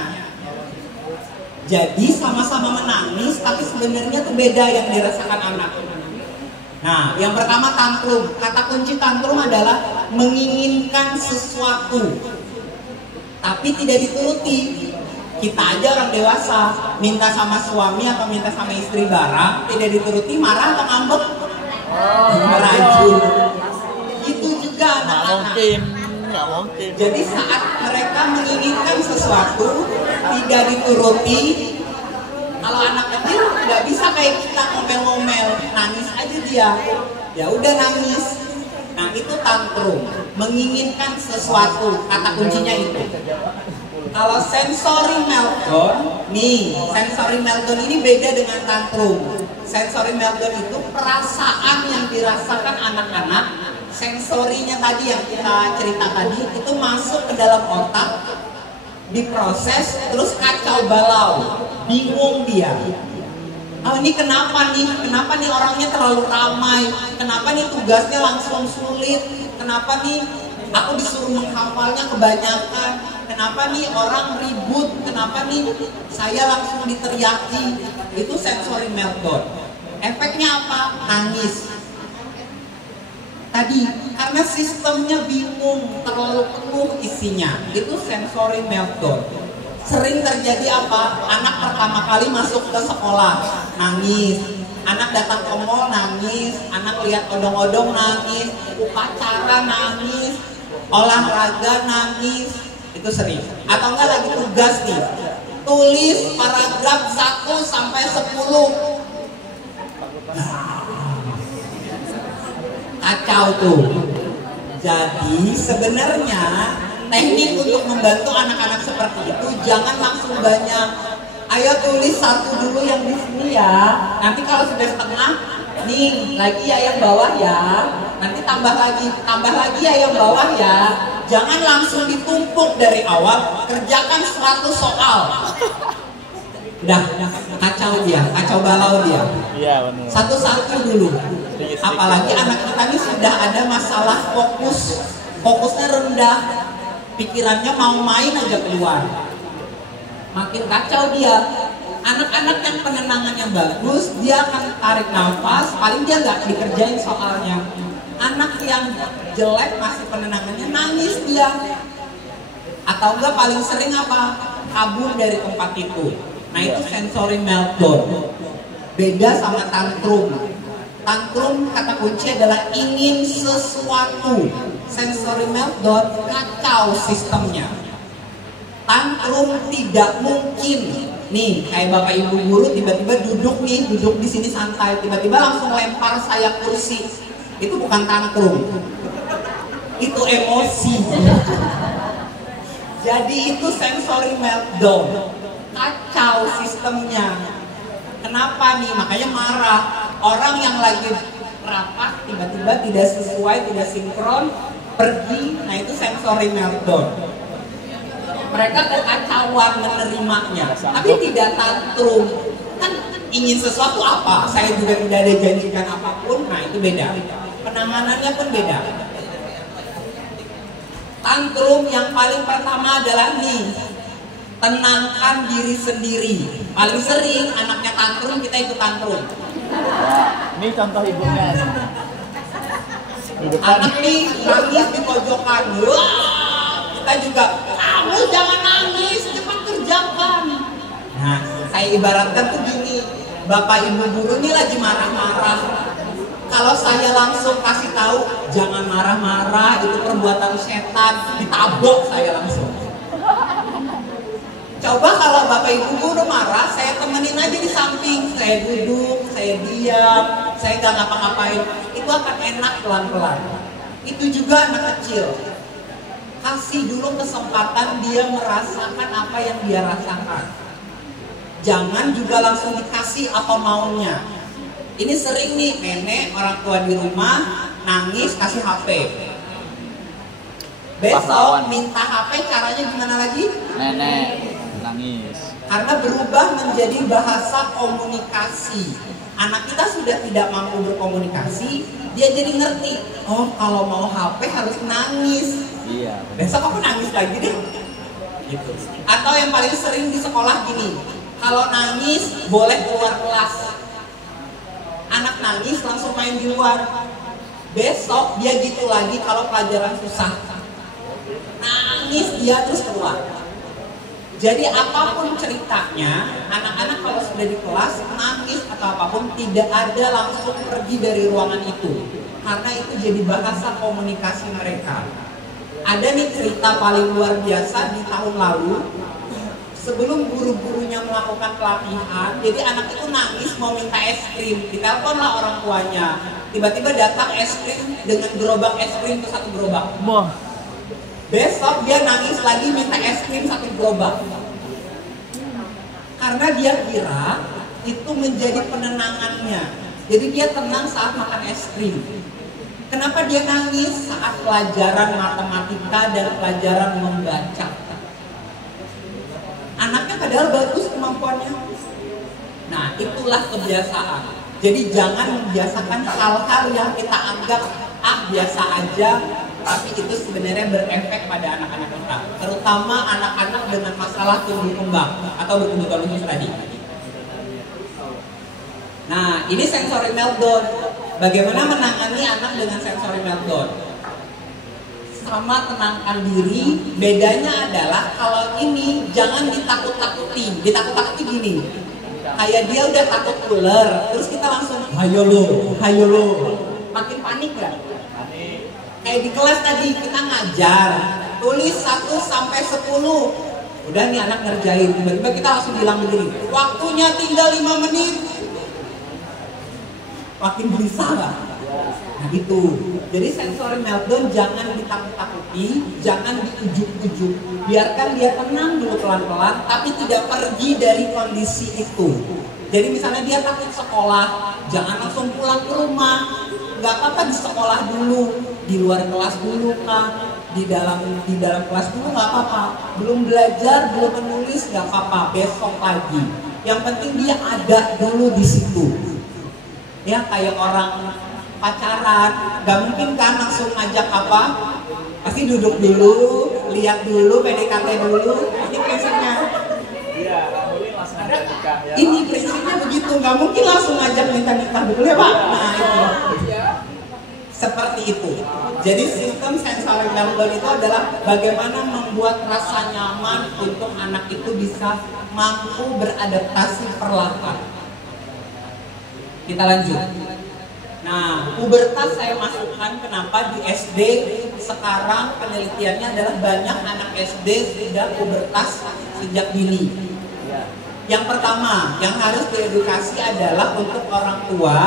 Jadi sama-sama menangis, tapi sebenarnya itu beda yang dirasakan anak. Nah, yang pertama tantrum. Kata kunci tantrum adalah menginginkan sesuatu, tapi tidak dituruti. Kita aja orang dewasa, minta sama suami atau minta sama istri barang, tidak dituruti, marah atau ngambek? Merajut. Itu juga anak-anak. Nggak mungkin. Jadi saat mereka menginginkan sesuatu, tidak dituruti. Kalau anak kecil nggak bisa kayak kita ngomel-ngomel, nangis aja dia, ya udah nangis. Nah itu tantrum, menginginkan sesuatu, kata kuncinya itu. Kalau sensory meltdown, nih sensory meltdown ini beda dengan tantrum. Sensory meltdown itu perasaan yang dirasakan anak-anak, sensorinya tadi yang kita cerita tadi itu masuk ke dalam otak, diproses, terus kacau balau, bingung dia. Oh ini kenapa nih orangnya terlalu ramai, kenapa nih tugasnya langsung sulit, kenapa nih aku disuruh menghafalnya kebanyakan, kenapa nih orang ribut, kenapa nih saya langsung diteriaki. Itu sensory meltdown. Efeknya apa? Nangis. Tadi karena sistemnya bingung, terlalu penuh isinya, itu sensory meltdown. Sering terjadi apa? Anak pertama kali masuk ke sekolah nangis, anak datang ke mall nangis, anak lihat odong-odong nangis, upacara nangis, olahraga nangis, itu sering. Atau enggak lagi tugas nih, tulis paragraf 1 sampai 10. Kacau tuh. Jadi sebenarnya teknik untuk membantu anak-anak seperti itu jangan langsung banyak. Ayo tulis 1 dulu yang di sini ya. Nanti kalau sudah setengah, nih lagi ya yang bawah ya. Nanti tambah lagi ya yang bawah ya. Jangan langsung ditumpuk dari awal. Kerjakan 100 soal. Udah kacau dia, kacau balau dia. Iya benar. Satu-satu dulu. Apalagi anak kita ini sudah ada masalah fokusnya rendah, pikirannya mau main aja keluar. Makin kacau dia. Anak-anak yang penenangannya bagus, dia akan tarik nafas, paling dia nggak dikerjain soalnya. Anak yang jelek masih penenangannya nangis dia. Atau enggak paling sering apa? Kabur dari tempat itu. Nah itu sensory meltdown. Beda sama tantrum. Tantrum kata kunci adalah ingin sesuatu. Sensory meltdown kacau sistemnya. Tantrum tidak mungkin. Nih kayak bapak ibu guru tiba-tiba duduk di sini santai, tiba-tiba langsung lempar saya kursi. Itu bukan tantrum. Itu emosi. Jadi itu sensory meltdown. Kacau sistemnya. Kenapa nih? Makanya marah. Orang yang lagi rapat tiba-tiba tidak sesuai, tidak sinkron, pergi. Nah itu sensory meltdown. Mereka kekacauan menerimanya, tapi tidak tantrum. Kan ingin sesuatu apa? Saya juga tidak ada janjikan apapun. Nah itu beda. Penanganannya pun beda. Tantrum yang paling pertama adalah nih, tenangkan diri sendiri. Paling sering anaknya tantrum, kita ikut tantrum. Ini contoh ibunya. Anak nih nangis di pojokan. Wah, kita juga, kamu jangan nangis, cepat kerjakan. Nah, saya ibaratkan tuh gini, Bapak Ibu guru ini lagi marah-marah. Kalau saya langsung kasih tahu, jangan marah-marah, itu perbuatan setan, ditabok saya langsung. Coba kalau Bapak Ibu guru marah, saya temenin aja di samping, saya duduk, saya diam, saya gak ngapa-ngapain, itu akan enak pelan-pelan. Itu juga anak kecil. Kasih dulu kesempatan dia merasakan apa yang dia rasakan. Jangan juga langsung dikasih apa maunya. Ini sering nih nenek orang tua di rumah nangis kasih HP. Besok minta HP caranya gimana lagi? Nenek nangis. Karena berubah menjadi bahasa komunikasi. Anak kita sudah tidak mampu berkomunikasi, dia jadi ngerti. Oh, kalau mau HP harus nangis. Iya. Besok aku nangis lagi deh. Gitu. Atau yang paling sering di sekolah gini, kalau nangis boleh keluar kelas. Anak nangis langsung main di luar. Besok dia gitu lagi kalau pelajaran susah. Nangis dia terus keluar. Jadi apapun ceritanya, anak-anak kalau sudah di kelas nangis atau apapun tidak ada langsung pergi dari ruangan itu. Karena itu jadi bahasa komunikasi mereka. Ada nih cerita paling luar biasa di tahun lalu. Sebelum guru-gurunya melakukan pelatihan, jadi anak itu nangis mau minta es krim. Ditelepon lah orang tuanya. Tiba-tiba datang es krim dengan gerobak es krim itu satu gerobak. Besok dia nangis lagi minta es krim satu gerobak. Karena dia kira itu menjadi penenangannya. Jadi dia tenang saat makan es krim. Kenapa dia nangis? Saat pelajaran matematika dan pelajaran membaca. Anaknya padahal bagus kemampuannya. Nah, itulah kebiasaan. Jadi jangan membiasakan hal-hal yang kita anggap biasa aja, tapi itu sebenarnya berefek pada anak-anak kita, terutama anak-anak dengan masalah tumbuh kembang atau berkebutuhan khusus tadi. Nah, ini sensory meltdown. Bagaimana menangani anak dengan sensory meltdown? Sama tenangkan diri. Bedanya adalah kalau ini jangan ditakut-takuti. Ditakut-takuti gini, kayak dia udah takut ular, terus kita langsung hayo lo, makin panik gak? Kayak di kelas tadi kita ngajar, tulis 1 sampai 10. Udah nih anak ngerjain, tiba-tiba kita langsung bilang begini, waktunya tinggal 5 menit. Makin gelisah gak? Nah gitu. Jadi sensory meltdown jangan ditakut-takuti, jangan diujuk-ujuk. Biarkan dia tenang dulu pelan-pelan, tapi tidak pergi dari kondisi itu. Jadi misalnya dia takut sekolah, jangan langsung pulang ke rumah. Gak apa-apa di sekolah dulu, di luar kelas dulu kan, di dalam kelas dulu gak apa-apa. Belum belajar, belum menulis gak apa-apa, besok pagi. Yang penting dia ada dulu di situ. Ya kayak orang pacaran, gak mungkin kan langsung ngajak apa? Pasti duduk dulu, lihat dulu, PDKT dulu. Ini prinsipnya. Iya, langsung ada nikah ya. Ini prinsipnya begitu, gak mungkin langsung ngajak nikah dulu ya Pak. Nah itu. Seperti itu. Jadi sistem sensory meltdown itu adalah bagaimana membuat rasa nyaman untuk anak itu bisa mampu beradaptasi perlahan. Kita lanjut. Nah, pubertas saya masukkan kenapa di SD sekarang penelitiannya adalah banyak anak SD sudah pubertas sejak dini. Yang pertama, yang harus diedukasi adalah untuk orang tua.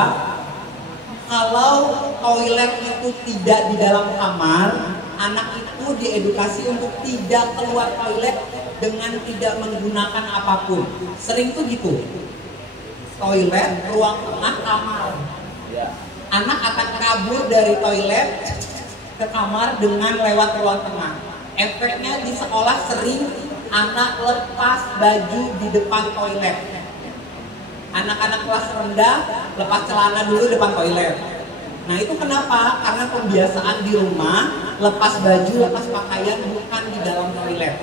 Kalau toilet itu tidak di dalam kamar, anak itu diedukasi untuk tidak keluar toilet dengan tidak menggunakan apapun. Sering tuh gitu. Toilet, ruang tengah, kamar. Anak akan kabur dari toilet ke kamar dengan lewat ruang tengah. Efeknya di sekolah sering anak lepas baju di depan toilet. Anak-anak kelas rendah lepas celana dulu depan toilet. Nah itu kenapa? Karena kebiasaan di rumah lepas baju, lepas pakaian bukan di dalam toilet,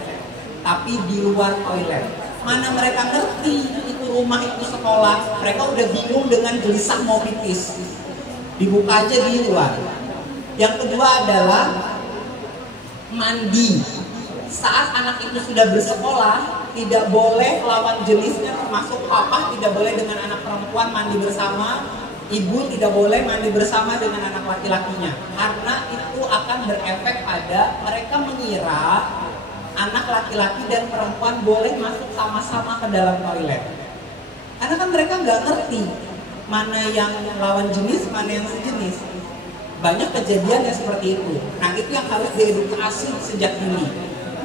tapi di luar toilet. Mana mereka ngerti itu rumah itu sekolah. Mereka udah bingung dengan gelisah mau pipis. Dibuka aja di luar. Yang kedua adalah mandi. Saat anak itu sudah bersekolah, tidak boleh lawan jenisnya termasuk papa tidak boleh dengan anak perempuan mandi bersama, ibu tidak boleh mandi bersama dengan anak laki-lakinya, karena itu akan berefek pada mereka mengira anak laki-laki dan perempuan boleh masuk sama-sama ke dalam toilet. Karena kan mereka nggak ngerti mana yang lawan jenis, mana yang sejenis. Banyak kejadian yang seperti itu. Nah itu yang harus diedukasi sejak dini.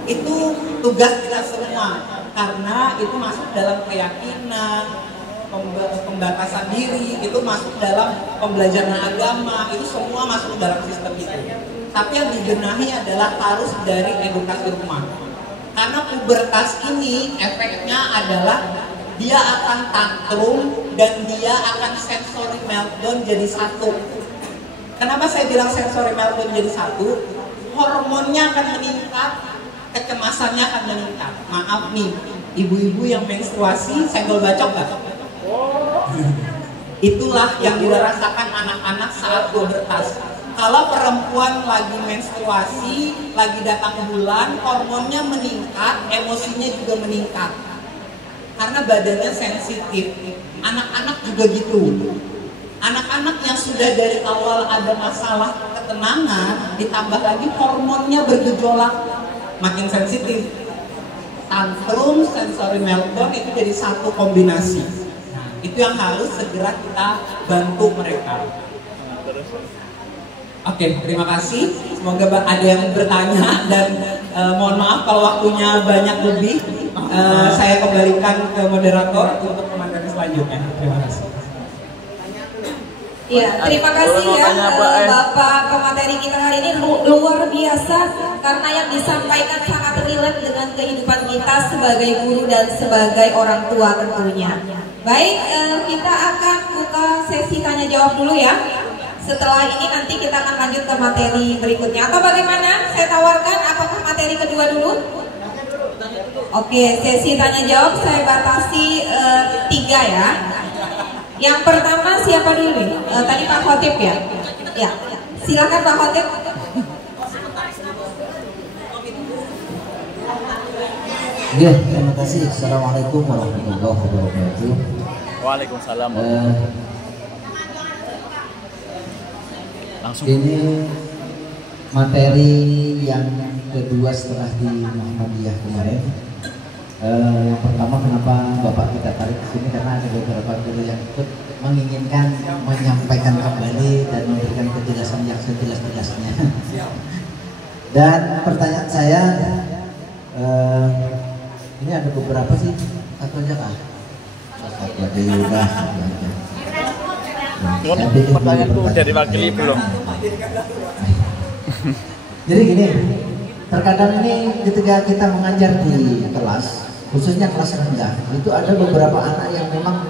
Itu tugas kita semua, karena itu masuk dalam keyakinan, pembatasan diri, itu masuk dalam pembelajaran agama, itu semua masuk dalam sistem itu. Tapi yang dibenahi adalah harus dari edukasi rumah. Karena pubertas ini efeknya adalah dia akan tantrum dan dia akan sensory meltdown jadi satu. Kenapa saya bilang sensory meltdown jadi satu? Hormonnya akan meningkat, kecemasannya akan meningkat. Maaf nih, ibu-ibu yang menstruasi senggol bacok gak? Itulah yang dirasakan anak-anak saat pubertas. Kalau perempuan lagi menstruasi, lagi datang bulan, hormonnya meningkat, emosinya juga meningkat. Karena badannya sensitif. Anak-anak juga gitu. Anak-anak yang sudah dari awal ada masalah ketenangan, ditambah lagi hormonnya bergejolak, makin sensitif. Tantrum, sensory meltdown itu jadi satu kombinasi. Nah, itu yang harus segera kita bantu mereka. Oke, terima kasih. Semoga ada yang bertanya dan mohon maaf kalau waktunya banyak lebih. Saya kembalikan ke moderator untuk pemateri selanjutnya. Terima kasih. Iya, terima kasih ya Bapak pemateri kita hari ini luar biasa karena yang disampaikan sangat relate dengan kehidupan kita sebagai guru dan sebagai orang tua tentunya. Baik, kita akan buka sesi tanya jawab dulu ya. Setelah ini nanti kita akan lanjut ke materi berikutnya. Atau bagaimana? Saya tawarkan apakah materi kedua dulu? Oke, sesi tanya jawab saya batasi 3 ya. Yang pertama siapa dulu nih? Tadi Pak Khotib ya? Ya, silakan Pak Khotib. Ya, terima kasih. Assalamualaikum warahmatullahi wabarakatuh. Waalaikumsalam. Langsung. Ini materi yang kedua setelah di Muhammadiyah kemarin. Yang pertama kenapa Bapak kita tarik ke sini karena ada beberapa guru yang ikut menginginkan menyampaikan kembali dan memberikan kejelasan yang sejelas-jelasnya. Dan pertanyaan saya, ini ada beberapa sih, satu aja kah? Satu aja udah. Pertanyaanku udah diwakili belum? Jadi gini, terkadang ini ketika kita mengajar di kelas, khususnya kelas rendah, itu ada beberapa anak yang memang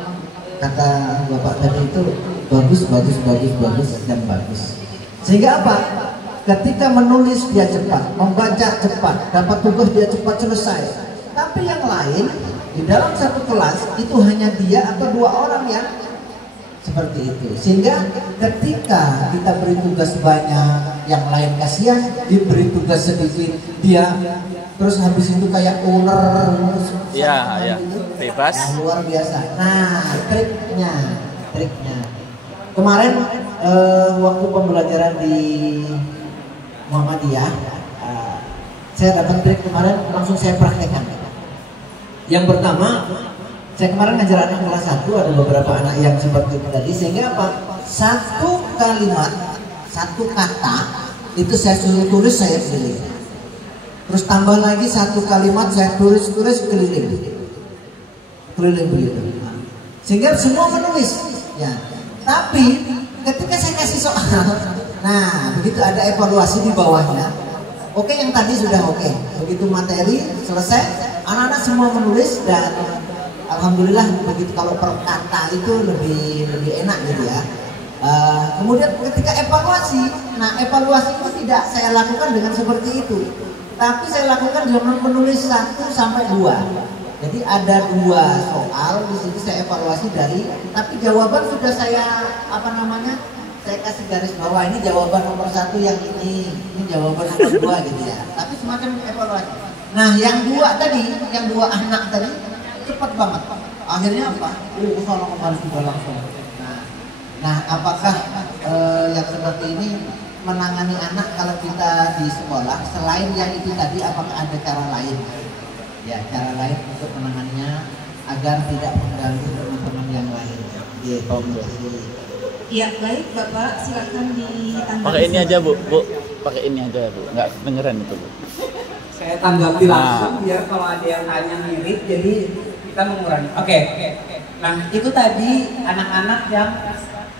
kata Bapak tadi itu bagus dan bagus. Sehingga apa? Ketika menulis dia cepat, membaca cepat, dapat tugas dia cepat selesai. Tapi yang lain di dalam satu kelas itu hanya dia atau 2 orang yang seperti itu. Sehingga ketika kita beri tugas banyak, yang lain kasihan, diberi tugas sedikit, dia terus habis itu kayak ular. Iya, bebas. Nah, luar biasa. Nah, triknya. Kemarin waktu pembelajaran di Muhammadiyah, saya dapat trik kemarin, langsung saya praktekkan. Yang pertama, saya kemarin ngajar anak kelas 1, ada beberapa anak yang seperti itu tadi, sehingga apa? Satu kalimat, satu kata itu saya suruh tulis, saya keliling. Terus tambah lagi satu kalimat saya tulis keliling begitu. Sehingga semua menulis. Ya. Tapi ketika saya kasih soal, nah begitu ada evaluasi di bawahnya. Oke, yang tadi sudah oke. Begitu materi selesai, anak-anak semua menulis dan alhamdulillah begitu kalau per kata itu lebih enak gitu ya. Kemudian ketika evaluasi, nah evaluasi itu tidak saya lakukan dengan seperti itu, tapi saya lakukan dengan menulis 1 sampai 2. Jadi ada 2 soal di situ saya evaluasi dari, tapi jawaban sudah saya saya kasih garis bawah, ini jawaban nomor 1 yang ini jawaban nomor 2 gitu ya. Tapi semacam evaluasi. Nah, yang dua anak tadi cepat banget. Akhirnya apa? Kesana kemari juga langsung. Nah, apakah yang seperti ini menangani anak kalau kita di sekolah selain yang itu tadi, apakah ada cara lain? Ya, cara lain untuk menanganinya agar tidak mengganggu teman-teman yang lain. Iya, baik Bapak, silakan ditanggapi. Pakai ini aja Bu, pakai ini aja Bu, nggak dengeran itu Bu. Saya tanggapi langsung biar kalau ada yang tanya mirip, jadi kita mengurangi. Oke. Nah, itu tadi anak-anak yang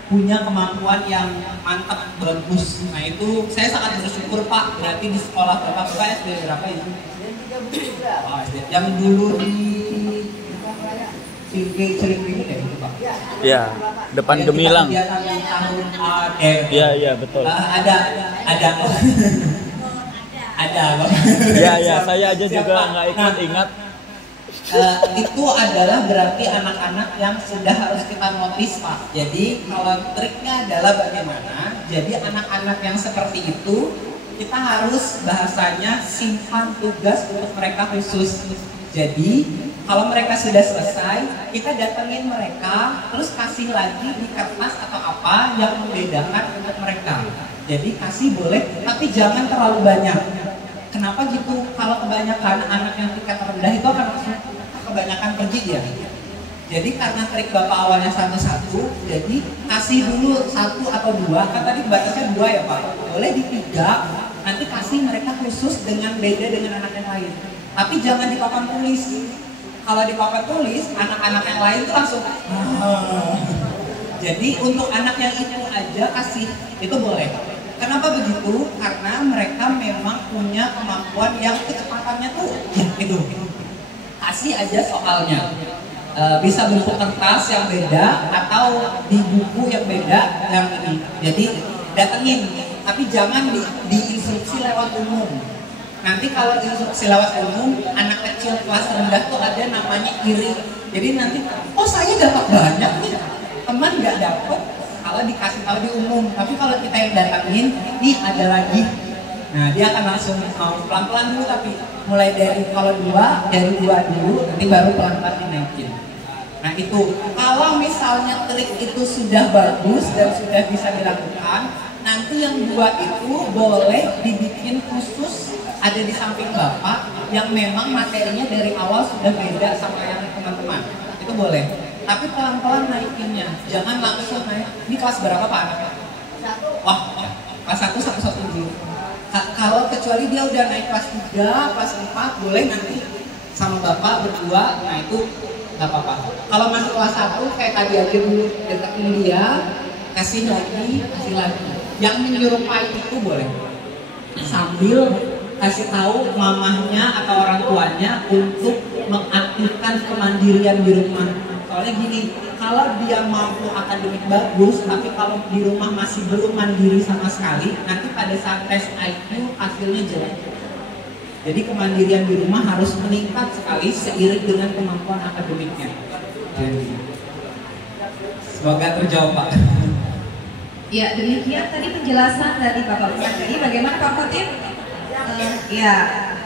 punya kemampuan yang mantap, bagus. Nah, itu saya sangat bersyukur Pak. Berarti di sekolah berapa SD berapa itu? Oh, SD. Yang dulu di Cilingring ya itu Pak. Iya, depan Gemilang. Iya betul. Ada. Ada Pak. Iya, saya aja juga nggak ingat. Itu adalah berarti anak-anak yang sudah harus kita notice Pak. Jadi kalau triknya adalah bagaimana? Jadi anak-anak yang seperti itu kita harus bahasanya simpan tugas untuk mereka khusus. Jadi kalau mereka sudah selesai, kita datengin mereka, terus kasih lagi di kertas atau apa yang membedakan untuk mereka. Jadi kasih boleh, tapi jangan terlalu banyak. Kenapa gitu? Kalau kebanyakan anak yang tingkat rendah itu akan langsung kebanyakan pergi ya. Jadi karena trik Bapak awalnya satu-satu, jadi kasih dulu 1 atau 2, kan tadi batasnya 2 ya Pak. Boleh di 3, nanti kasih mereka khusus dengan beda dengan anak yang lain. Tapi jangan di papan tulis. Kalau di papan tulis, anak-anak yang lain tuh langsung Jadi untuk anak yang itu aja kasih, itu boleh. Kenapa begitu? Karena mereka memang punya kemampuan yang kecepatannya tuh ya itu. Kasih aja soalnya, bisa bentuk kertas yang beda atau di buku yang beda yang ini. Jadi datengin, tapi jangan di instruksi lewat umum. Nanti kalau instruksi lewat umum, anak kecil kelas rendah tuh ada namanya iri. Jadi nanti, oh saya dapat banyak nih, teman nggak dapat kalau dikasih tahu di umum. Tapi kalau kita yang datengin, nih ada lagi. Nah dia akan langsung mau pelan-pelan dulu, tapi mulai dari kalau 2 dulu, nanti baru pelan-pelan dinaikin. Nah itu, kalau misalnya trik itu sudah bagus dan sudah bisa dilakukan, nanti yang 2 itu boleh dibikin khusus ada di samping Bapak yang memang materinya dari awal sudah beda sama yang teman-teman. Itu boleh. Tapi pelan-pelan naikinnya, jangan langsung naik. Ini kelas berapa Pak anaknya? Wah, kelas 1 sampai 1 Kalau kecuali dia udah naik kelas 3, kelas 4, boleh nanti sama Bapak berdua, nah itu nggak apa-apa. Kalau masih kelas 1, kayak tadi aja dulu deketin dia, kasih lagi. Yang menyerupai itu boleh. Sambil kasih tahu mamahnya atau orang tuanya untuk mengaktifkan kemandirian di rumah. Soalnya gini, kalau dia mampu akademik bagus, tapi kalau di rumah masih belum mandiri sama sekali, nanti pada saat tes IQ hasilnya jelek. Jadi kemandirian di rumah harus meningkat sekali seiring dengan kemampuan akademiknya. Jadi, semoga terjawab Pak. Ya, demikian tadi penjelasan dari Bapak Fatih. Bagaimana Pak Fatih? Ya,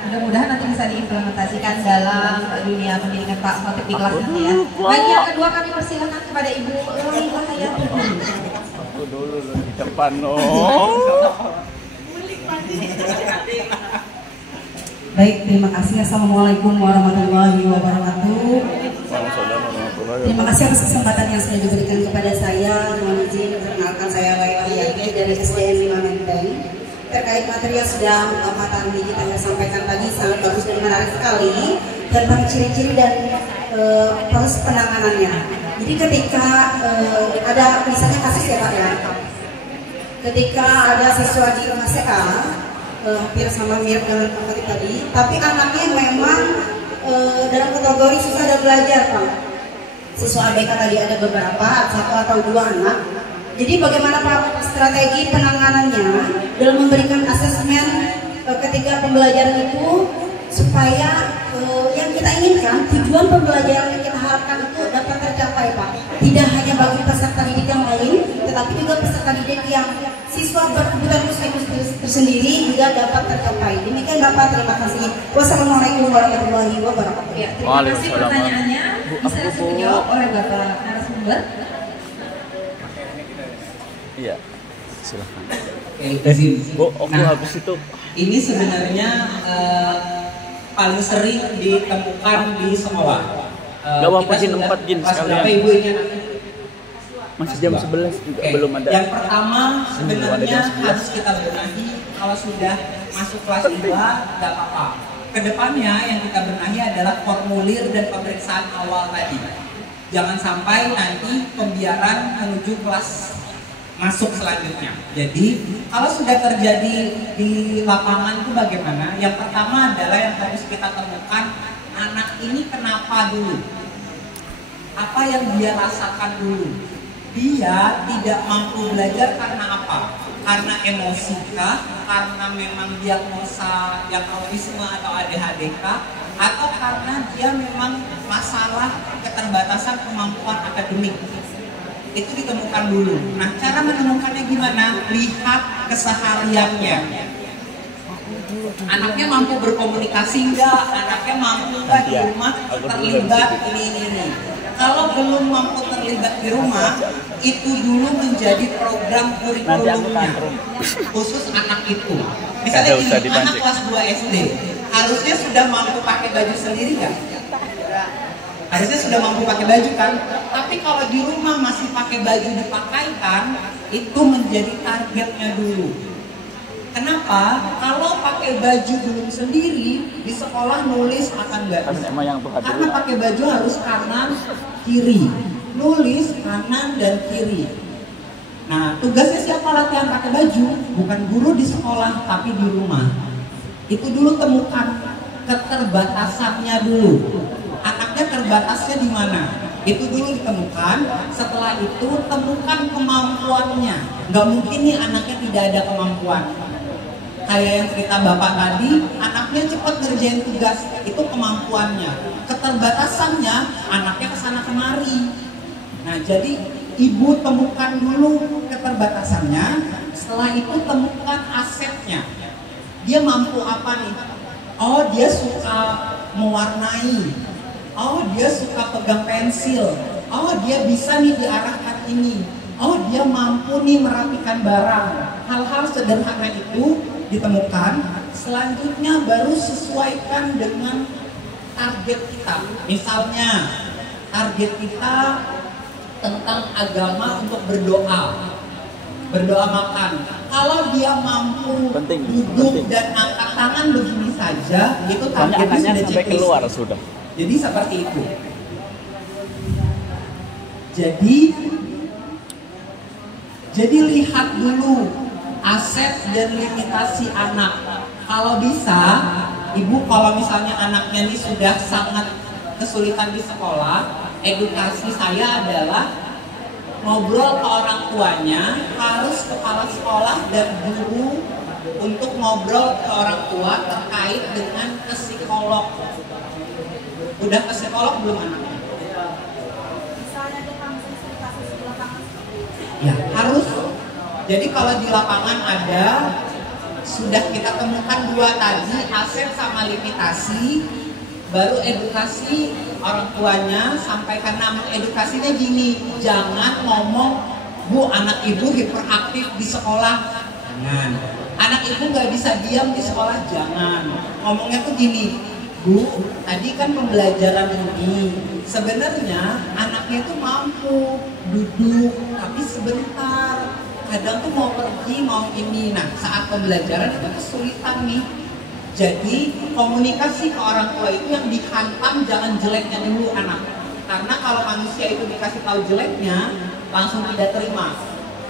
mudah-mudahan nanti bisa diimplementasikan dalam dunia pendidikan Pak Fatih di kelas nanti ya. Bagi yang kedua kami persilakan kepada Ibu Lolita Hayati. Aku dulu di depan Baik, terima kasih. Assalamualaikum warahmatullahi wabarakatuh. Terima kasih atas kesempatan yang sudah diberikan kepada saya. Mohon izin perkenalkan, saya Laila Hayati dari SDN 5 Menteng. Terkait materi yang sudah Pak Tandi kita sampaikan tadi sangat bagus dan menarik sekali tentang ciri-ciri dan proses penanganannya. Jadi ketika ada misalnya kasus ya Pak ya, ketika ada siswa di rumah CA hampir sama mirip dengan Pak Fatih tadi, tapi anaknya memang dalam kategori siswa ada belajar Pak. Siswa ABK tadi ada beberapa, 1 atau 2 anak. Jadi bagaimana Pak strategi penanganannya dalam memberikan asesmen ketika pembelajaran itu supaya yang kita inginkan, tujuan pembelajaran yang kita harapkan itu dapat tercapai Pak. Tidak hanya bagi peserta didik yang lain, tetapi juga peserta didik yang siswa berkebutuhan khusus tersendiri juga dapat tercapai. Demikian Bapak, terima kasih. Wassalamualaikum warahmatullahi wabarakatuh. Ya, terima kasih pertanyaannya. Bisa langsung dijawab oleh Bapak narasumber. Iya, silahkan. Bu, habis itu. Ini sebenarnya paling sering ditemukan di sekolah. Gak apa-apa Jin, 4 Jin sekalian. Berapa ibu ini? Masih jam 11 juga belum ada. Yang pertama sebenarnya harus kita benahi kalau sudah masuk kelas 2 nggak apa-apa. Kedepannya yang kita benahi adalah formulir dan pemeriksaan awal tadi. Jangan sampai nanti pembiaran menuju kelas masuk selanjutnya. Jadi kalau sudah terjadi di lapangan itu bagaimana? Yang pertama adalah yang harus kita temukan, anak ini kenapa dulu? Apa yang dia rasakan dulu? Dia tidak mampu belajar karena apa? Karena emosi kah? Karena memang diagnosa yang autisme atau ADHD kah? Atau karena dia memang masalah keterbatasan kemampuan akademik? Itu ditemukan dulu. Nah, cara menemukannya gimana? Lihat kesehariannya. Anaknya mampu berkomunikasi enggak? Anaknya mampu enggak di rumah terlibat ini. Kalau belum mampu terlibat di rumah, itu dulu menjadi program kurikulumnya khusus anak itu. Misalnya ini, anak kelas 2 SD harusnya sudah mampu pakai baju sendiri nggak? Harusnya sudah mampu pakai baju kan? Tapi kalau di rumah masih pakai baju dipakaikan, itu menjadi targetnya dulu. Kenapa? Kalau pakai baju belum sendiri, di sekolah nulis akan nggak bisa. Karena pakai baju harus kanan, kiri. Nulis kanan dan kiri. Nah, tugasnya siapa latihan pakai baju? Bukan guru di sekolah, tapi di rumah. Itu dulu temukan keterbatasannya dulu. Anaknya terbatasnya di mana? Itu dulu ditemukan. Setelah itu temukan kemampuannya. Nggak mungkin nih anaknya tidak ada kemampuan. Kayak yang cerita Bapak tadi, anaknya cepat ngerjain tugas, itu kemampuannya. Keterbatasannya, anaknya kesana kemari. Nah, jadi ibu temukan dulu keterbatasannya, setelah itu temukan asetnya. Dia mampu apa nih? Oh, dia suka mewarnai. Oh, dia suka pegang pensil. Oh, dia bisa nih diarahkan ini. Oh, dia mampu nih merapikan barang. Hal-hal sederhana itu ditemukan. Selanjutnya baru sesuaikan dengan target kita. Misalnya target kita tentang agama untuk berdoa makan. Kalau dia mampu duduk dan angkat tangan begini saja, itu targetnya sudah sampai keluar sudah. Jadi seperti itu. Jadi lihat dulu aset dan limitasi anak. Kalau bisa, ibu kalau misalnya anaknya ini sudah sangat kesulitan di sekolah, edukasi saya adalah ngobrol ke orang tuanya, harus kepala sekolah dan guru untuk ngobrol ke orang tua terkait dengan ke psikolog. Udah ke psikolog belum anaknya? Ya harus. Jadi kalau di lapangan ada, sudah kita temukan dua tadi, aset sama limitasi, baru edukasi orang tuanya, sampaikan. Namun edukasinya gini, jangan ngomong, Bu anak ibu hiperaktif di sekolah, jangan. Anak ibu nggak bisa diam di sekolah, jangan. Ngomongnya tuh gini, Bu, tadi kan pembelajaran ini, sebenarnya anaknya tuh mampu duduk, tapi sebentar. Kadang tuh mau pergi, mau ini. Nah, saat pembelajaran itu kesulitan nih. Jadi komunikasi ke orang tua itu yang dihantam jangan jeleknya dulu anak. Karena kalau manusia itu dikasih tahu jeleknya, langsung tidak terima.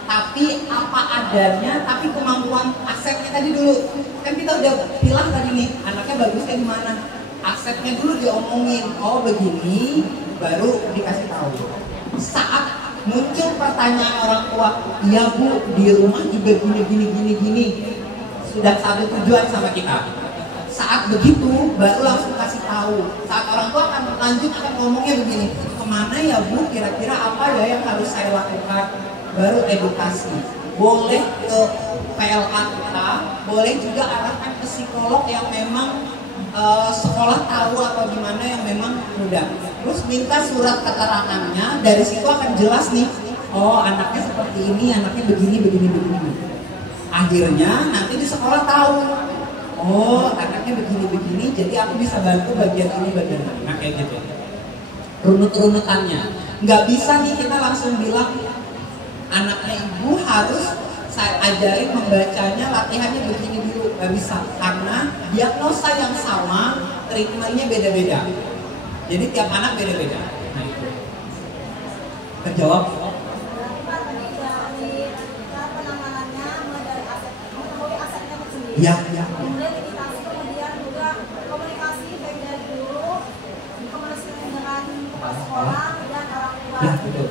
Tapi apa adanya, tapi kemampuan asetnya tadi dulu. Kan kita udah bilang tadi nih, anaknya bagusnya di mana? Asetnya dulu diomongin. Oh begini, baru dikasih tahu. Saat muncul pertanyaan orang tua, iya Bu, di rumah juga gini. Sudah satu tujuan sama kita. Saat begitu, baru langsung kasih tahu. Saat orang tua akan lanjut akan ngomongnya begini, kemana ya Bu, kira-kira apa ya yang harus saya lakukan? baru edukasi. Boleh ke PLA kita, boleh juga arahkan ke psikolog yang memang sekolah tahu atau gimana yang memang mudah. Terus minta surat keterangannya, dari situ akan jelas nih, oh anaknya seperti ini, anaknya begini. Akhirnya nanti di sekolah tahu, oh anaknya begini, jadi aku bisa bantu bagian ini, bagian ini. Nah kayak gitu. Runut-runutannya. Nggak bisa nih kita langsung bilang, anaknya ibu harus saya ajarin membacanya, latihannya begini dulu. Nggak bisa, karena diagnosa yang sama, treatmentnya beda-beda. Jadi tiap anak beda-beda. Nah itu. Terjawab? Ya. Kemudian edukasi, kemudian juga komunikasi baik dari guru, komunikasi dengan kepala sekolah dan orang tua. Ya betul.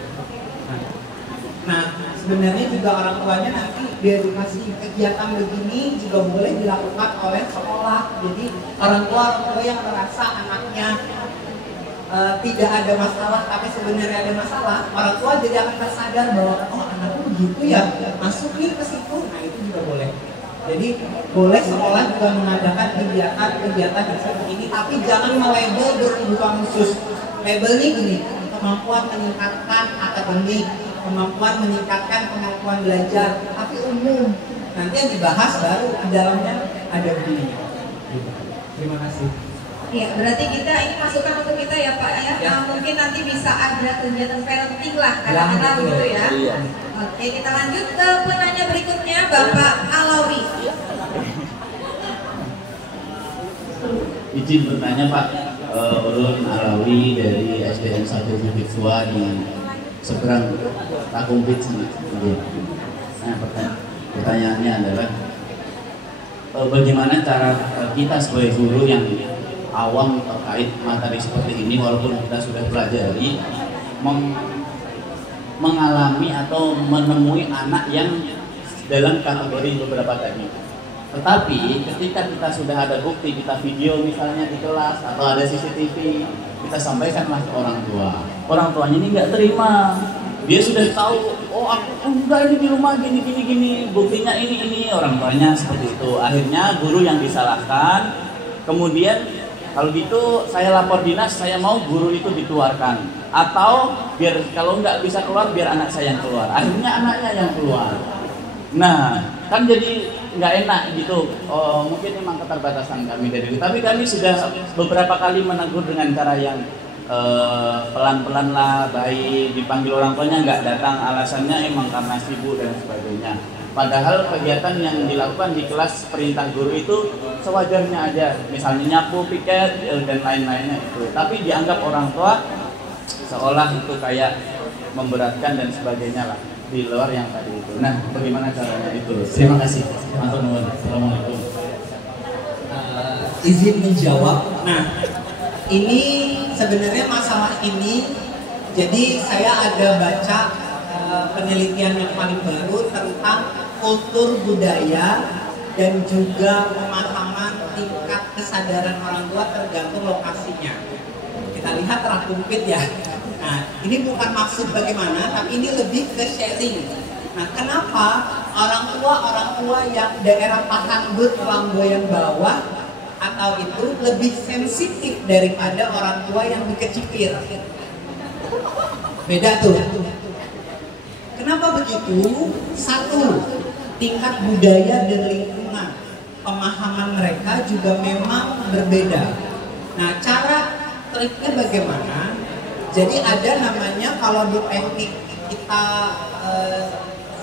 Nah sebenarnya juga orang tuanya nanti diedukasi kegiatan begini juga boleh dilakukan oleh sekolah. Jadi orang tua yang merasa anaknya tidak ada masalah tapi sebenarnya ada masalah, orang tua jadi akan tersadar bahwa oh anakku begitu ya, masuk nih ke situ. Nah itu juga boleh. Jadi boleh sekolah juga mengadakan kegiatan seperti ini, tapi jangan melabel berkebutuhan khusus. Labelnya gini, kemampuan meningkatkan akademik, kemampuan meningkatkan kemampuan belajar, tapi umum. Nanti yang dibahas baru di dalamnya ada begini. Terima kasih. Ya, berarti kita ini masukan untuk kita ya Pak ya. Mungkin nanti bisa ada kegiatan parenting lah kadang-kadang gitu ya. Iya. Oke, kita lanjut ke penanya berikutnya, Bapak Alawi. Izin bertanya Pak, Ulun Alawi dari SDN 1 Bukit Tua di seberang Takumpit. Nah, pertanyaannya adalah bagaimana cara kita sebagai guru yang awam terkait materi seperti ini, walaupun kita sudah pelajari, mengalami atau menemui anak yang dalam kategori beberapa tadi. Tetapi ketika kita sudah ada bukti, kita video misalnya di kelas atau ada CCTV, kita sampaikanlah ke orang tua. Orang tuanya ini nggak terima. Dia sudah tahu, oh aku enggak ini di rumah gini, buktinya ini, orang tuanya seperti itu. Akhirnya guru yang disalahkan. Kemudian kalau gitu saya lapor dinas, saya mau guru itu dikeluarkan. Atau biar kalau nggak bisa keluar, biar anak saya yang keluar. Akhirnya anaknya yang keluar. Nah, kan jadi nggak enak gitu. Mungkin memang keterbatasan kami dari itu. Tapi kami sudah beberapa kali menegur dengan cara yang pelan-pelan lah, baik, dipanggil orang tuanya nggak datang, alasannya emang karena sibuk dan sebagainya. Padahal kegiatan yang dilakukan di kelas perintah guru itu sewajarnya aja, misalnya nyapu, piket, dan lain-lainnya itu. Tapi dianggap orang tua seolah itu kayak memberatkan dan sebagainya lah, di luar yang tadi itu. Nah, bagaimana caranya itu? Terima kasih. Assalamualaikum. Izin menjawab. Nah, ini sebenarnya masalah ini, jadi saya ada baca penelitian yang paling baru tentang kultur budaya dan juga pemahaman tingkat kesadaran orang tua tergantung lokasinya. Kita lihat Takumpit ya. Nah, ini bukan maksud bagaimana, tapi ini lebih ke sharing. Nah, kenapa orang tua yang daerah Pahangbut, Lamboyan bawah atau itu lebih sensitif daripada orang tua yang di Kecipir? Beda tuh. Kenapa begitu? Satu, tingkat budaya dan lingkungan, pemahaman mereka juga memang berbeda. Nah, cara triknya bagaimana? Jadi ada namanya, kalau di teknik kita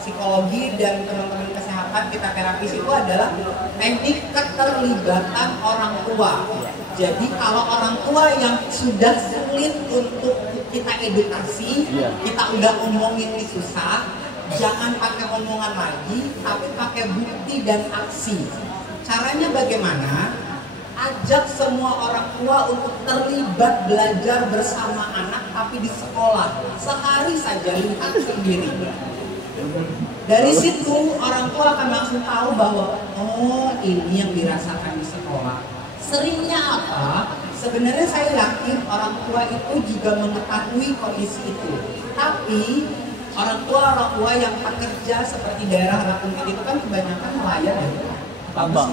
psikologi dan teman-teman kesehatan, kita terapis itu adalah teknik keterlibatan orang tua. Jadi kalau orang tua yang sudah sulit untuk kita edukasi, kita udah omongin ini susah, jangan pakai omongan lagi, tapi pakai bukti dan aksi. Caranya bagaimana? Ajak semua orang tua untuk terlibat belajar bersama anak, tapi di sekolah. Sehari saja, lihat sendiri. Dari situ orang tua akan langsung tahu bahwa oh ini yang dirasakan di sekolah. Seringnya apa? Sebenarnya saya yakin orang tua itu juga mengetahui kondisi itu. Tapi orang tua yang pekerja seperti daerah Lampung itu kan kebanyakan nelayan ya, tambang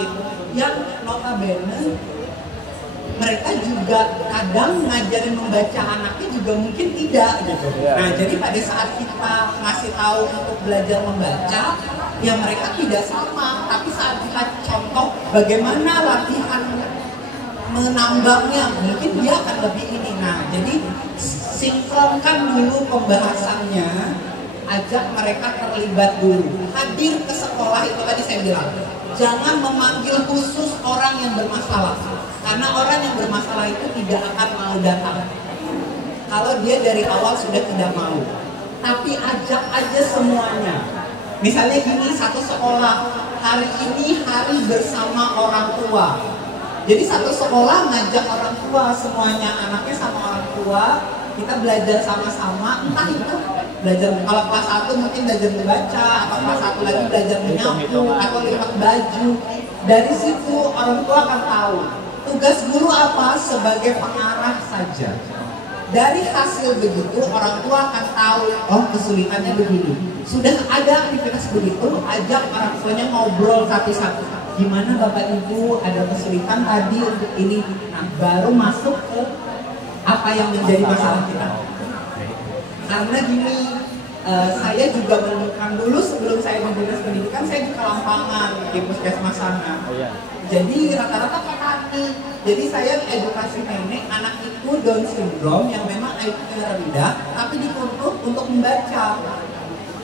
gitu, yang notabene mereka juga kadang ngajarin membaca anaknya juga mungkin tidak gitu. Nah jadi pada saat kita ngasih tahu untuk belajar membaca, ya mereka tidak sama. Tapi saat kita contoh bagaimana latihan menambangnya, mungkin dia akan lebih ini. Nah jadi sinkronkan dulu pembahasannya, ajak mereka terlibat dulu, hadir ke sekolah. Itu tadi saya bilang, jangan memanggil khusus orang yang bermasalah, karena orang yang bermasalah itu tidak akan mau datang kalau dia dari awal sudah tidak mau. Tapi ajak aja semuanya. Misalnya gini, satu sekolah, hari ini hari bersama orang tua. Jadi satu sekolah ngajak orang tua semuanya, anaknya sama orang tua, kita belajar sama-sama. Entah itu belajar, kalau kelas 1 mungkin belajar membaca, atau kelas 1 lagi belajar menyapu atau lipat baju. Dari situ orang tua akan tahu tugas guru apa, sebagai pengarah saja. Dari hasil begitu orang tua akan tahu, oh kesulitannya begini. Sudah ada aktivitas begitu, ajak orang tuanya ngobrol satu-satu. Gimana Bapak Ibu ada kesulitan tadi untuk ini? Nah baru masuk ke apa yang menjadi masalah kita. Karena gini, saya juga menemukan dulu sebelum saya di dinas pendidikan, saya di Kelampangan di puskesmas sana. Jadi rata-rata petani. Jadi saya edukasi nenek, anak itu Down syndrome yang memang IQ-nya rendah, tapi dituntut untuk membaca.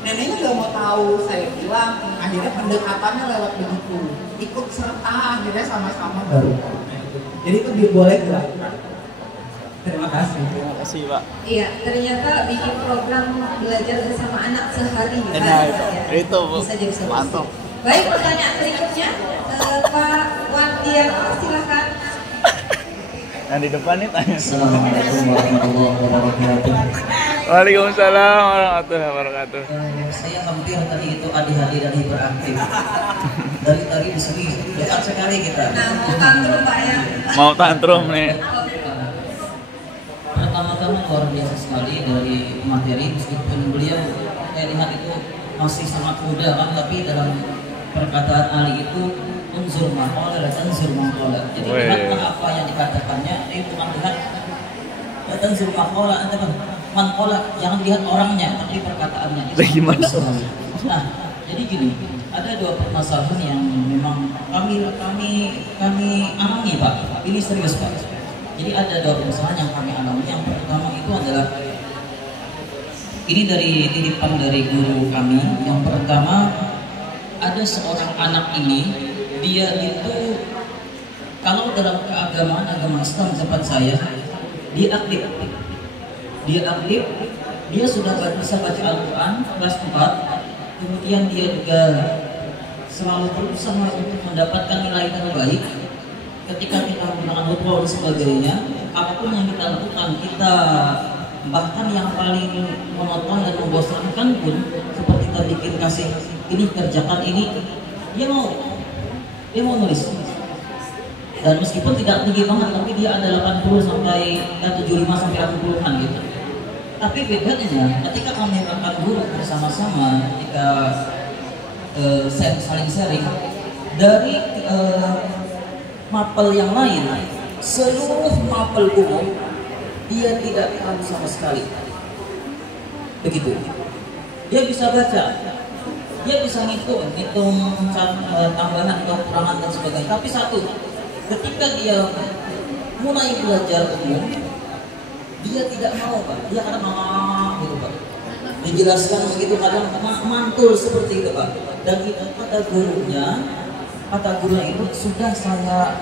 Neneknya nggak mau tahu, saya bilang, akhirnya pendekatannya lewat begitu, ikut serta, akhirnya sama-sama baru. Jadi itu boleh dilakukan. Terima kasih. Terima kasih Pak. Iya, ternyata bikin program belajar bersama anak sehari. Nah, itu Bu. Bisa jadi solusi. Mantap. Baik, pertanyaan berikutnya, Pak Wandiano, silakan. Yang di depan nih tanya. Assalamualaikum warahmatullahi wabarakatuh. Waalaikumsalam warahmatullahi wabarakatuh. Saya hampir tadi itu adik-adik dan hiperaktif. Dari tadi di sini dekat sekali kita. Nah, mau tantrum Pak ya. Mau tantrum nih. Pertama-tama luar biasa sekali dari materi, meskipun beliau saya lihat itu masih sangat muda kan, tapi dalam perkataan Ali itu unsur maqala dan unsur maqala. Jadi lihatlah apa yang dikatakannya, itu bukan lihat unsur maqala, anda manqala, jangan lihat orangnya tapi perkataannya. Gimana? Nah, jadi gini, ada dua permasalahan yang memang kami alami Pak. Ini serius Pak. Jadi ada dua permasalahan yang kami alami. Yang pertama itu adalah, ini dari titipan dari guru kami. Yang pertama, ada seorang anak ini, dia itu kalau dalam keagamaan agama Islam tempat saya, dia aktif. Dia sudah bisa baca Al-Quran kelas 4. Kemudian dia juga selalu berusaha untuk mendapatkan nilai terbaik. Ketika kita menggunakan hotball dan sebagainya, apapun yang kita lakukan, kita bahkan yang paling monoton dan membosankan pun, seperti kita bikin kasih ini, kerjakan ini, dia mau nulis. Dan meskipun tidak tinggi banget, tapi dia ada 80 sampai 75 sampai 80-an gitu. Tapi bedanya ketika kami akan guru bersama-sama, ketika saling sharing dari mapel yang lain, seluruh mapel umum dia tidak tahu sama sekali. Begitu. Dia bisa baca, dia bisa ngitung tambahan atau kurangan dan sebagainya. Tapi satu, ketika dia mulai belajar umum, dia tidak mau Pak. Dia kadang gitu Pak. Dijelaskan begitu kadang mantul seperti itu Pak. Dan itu kata gurunya itu sudah saya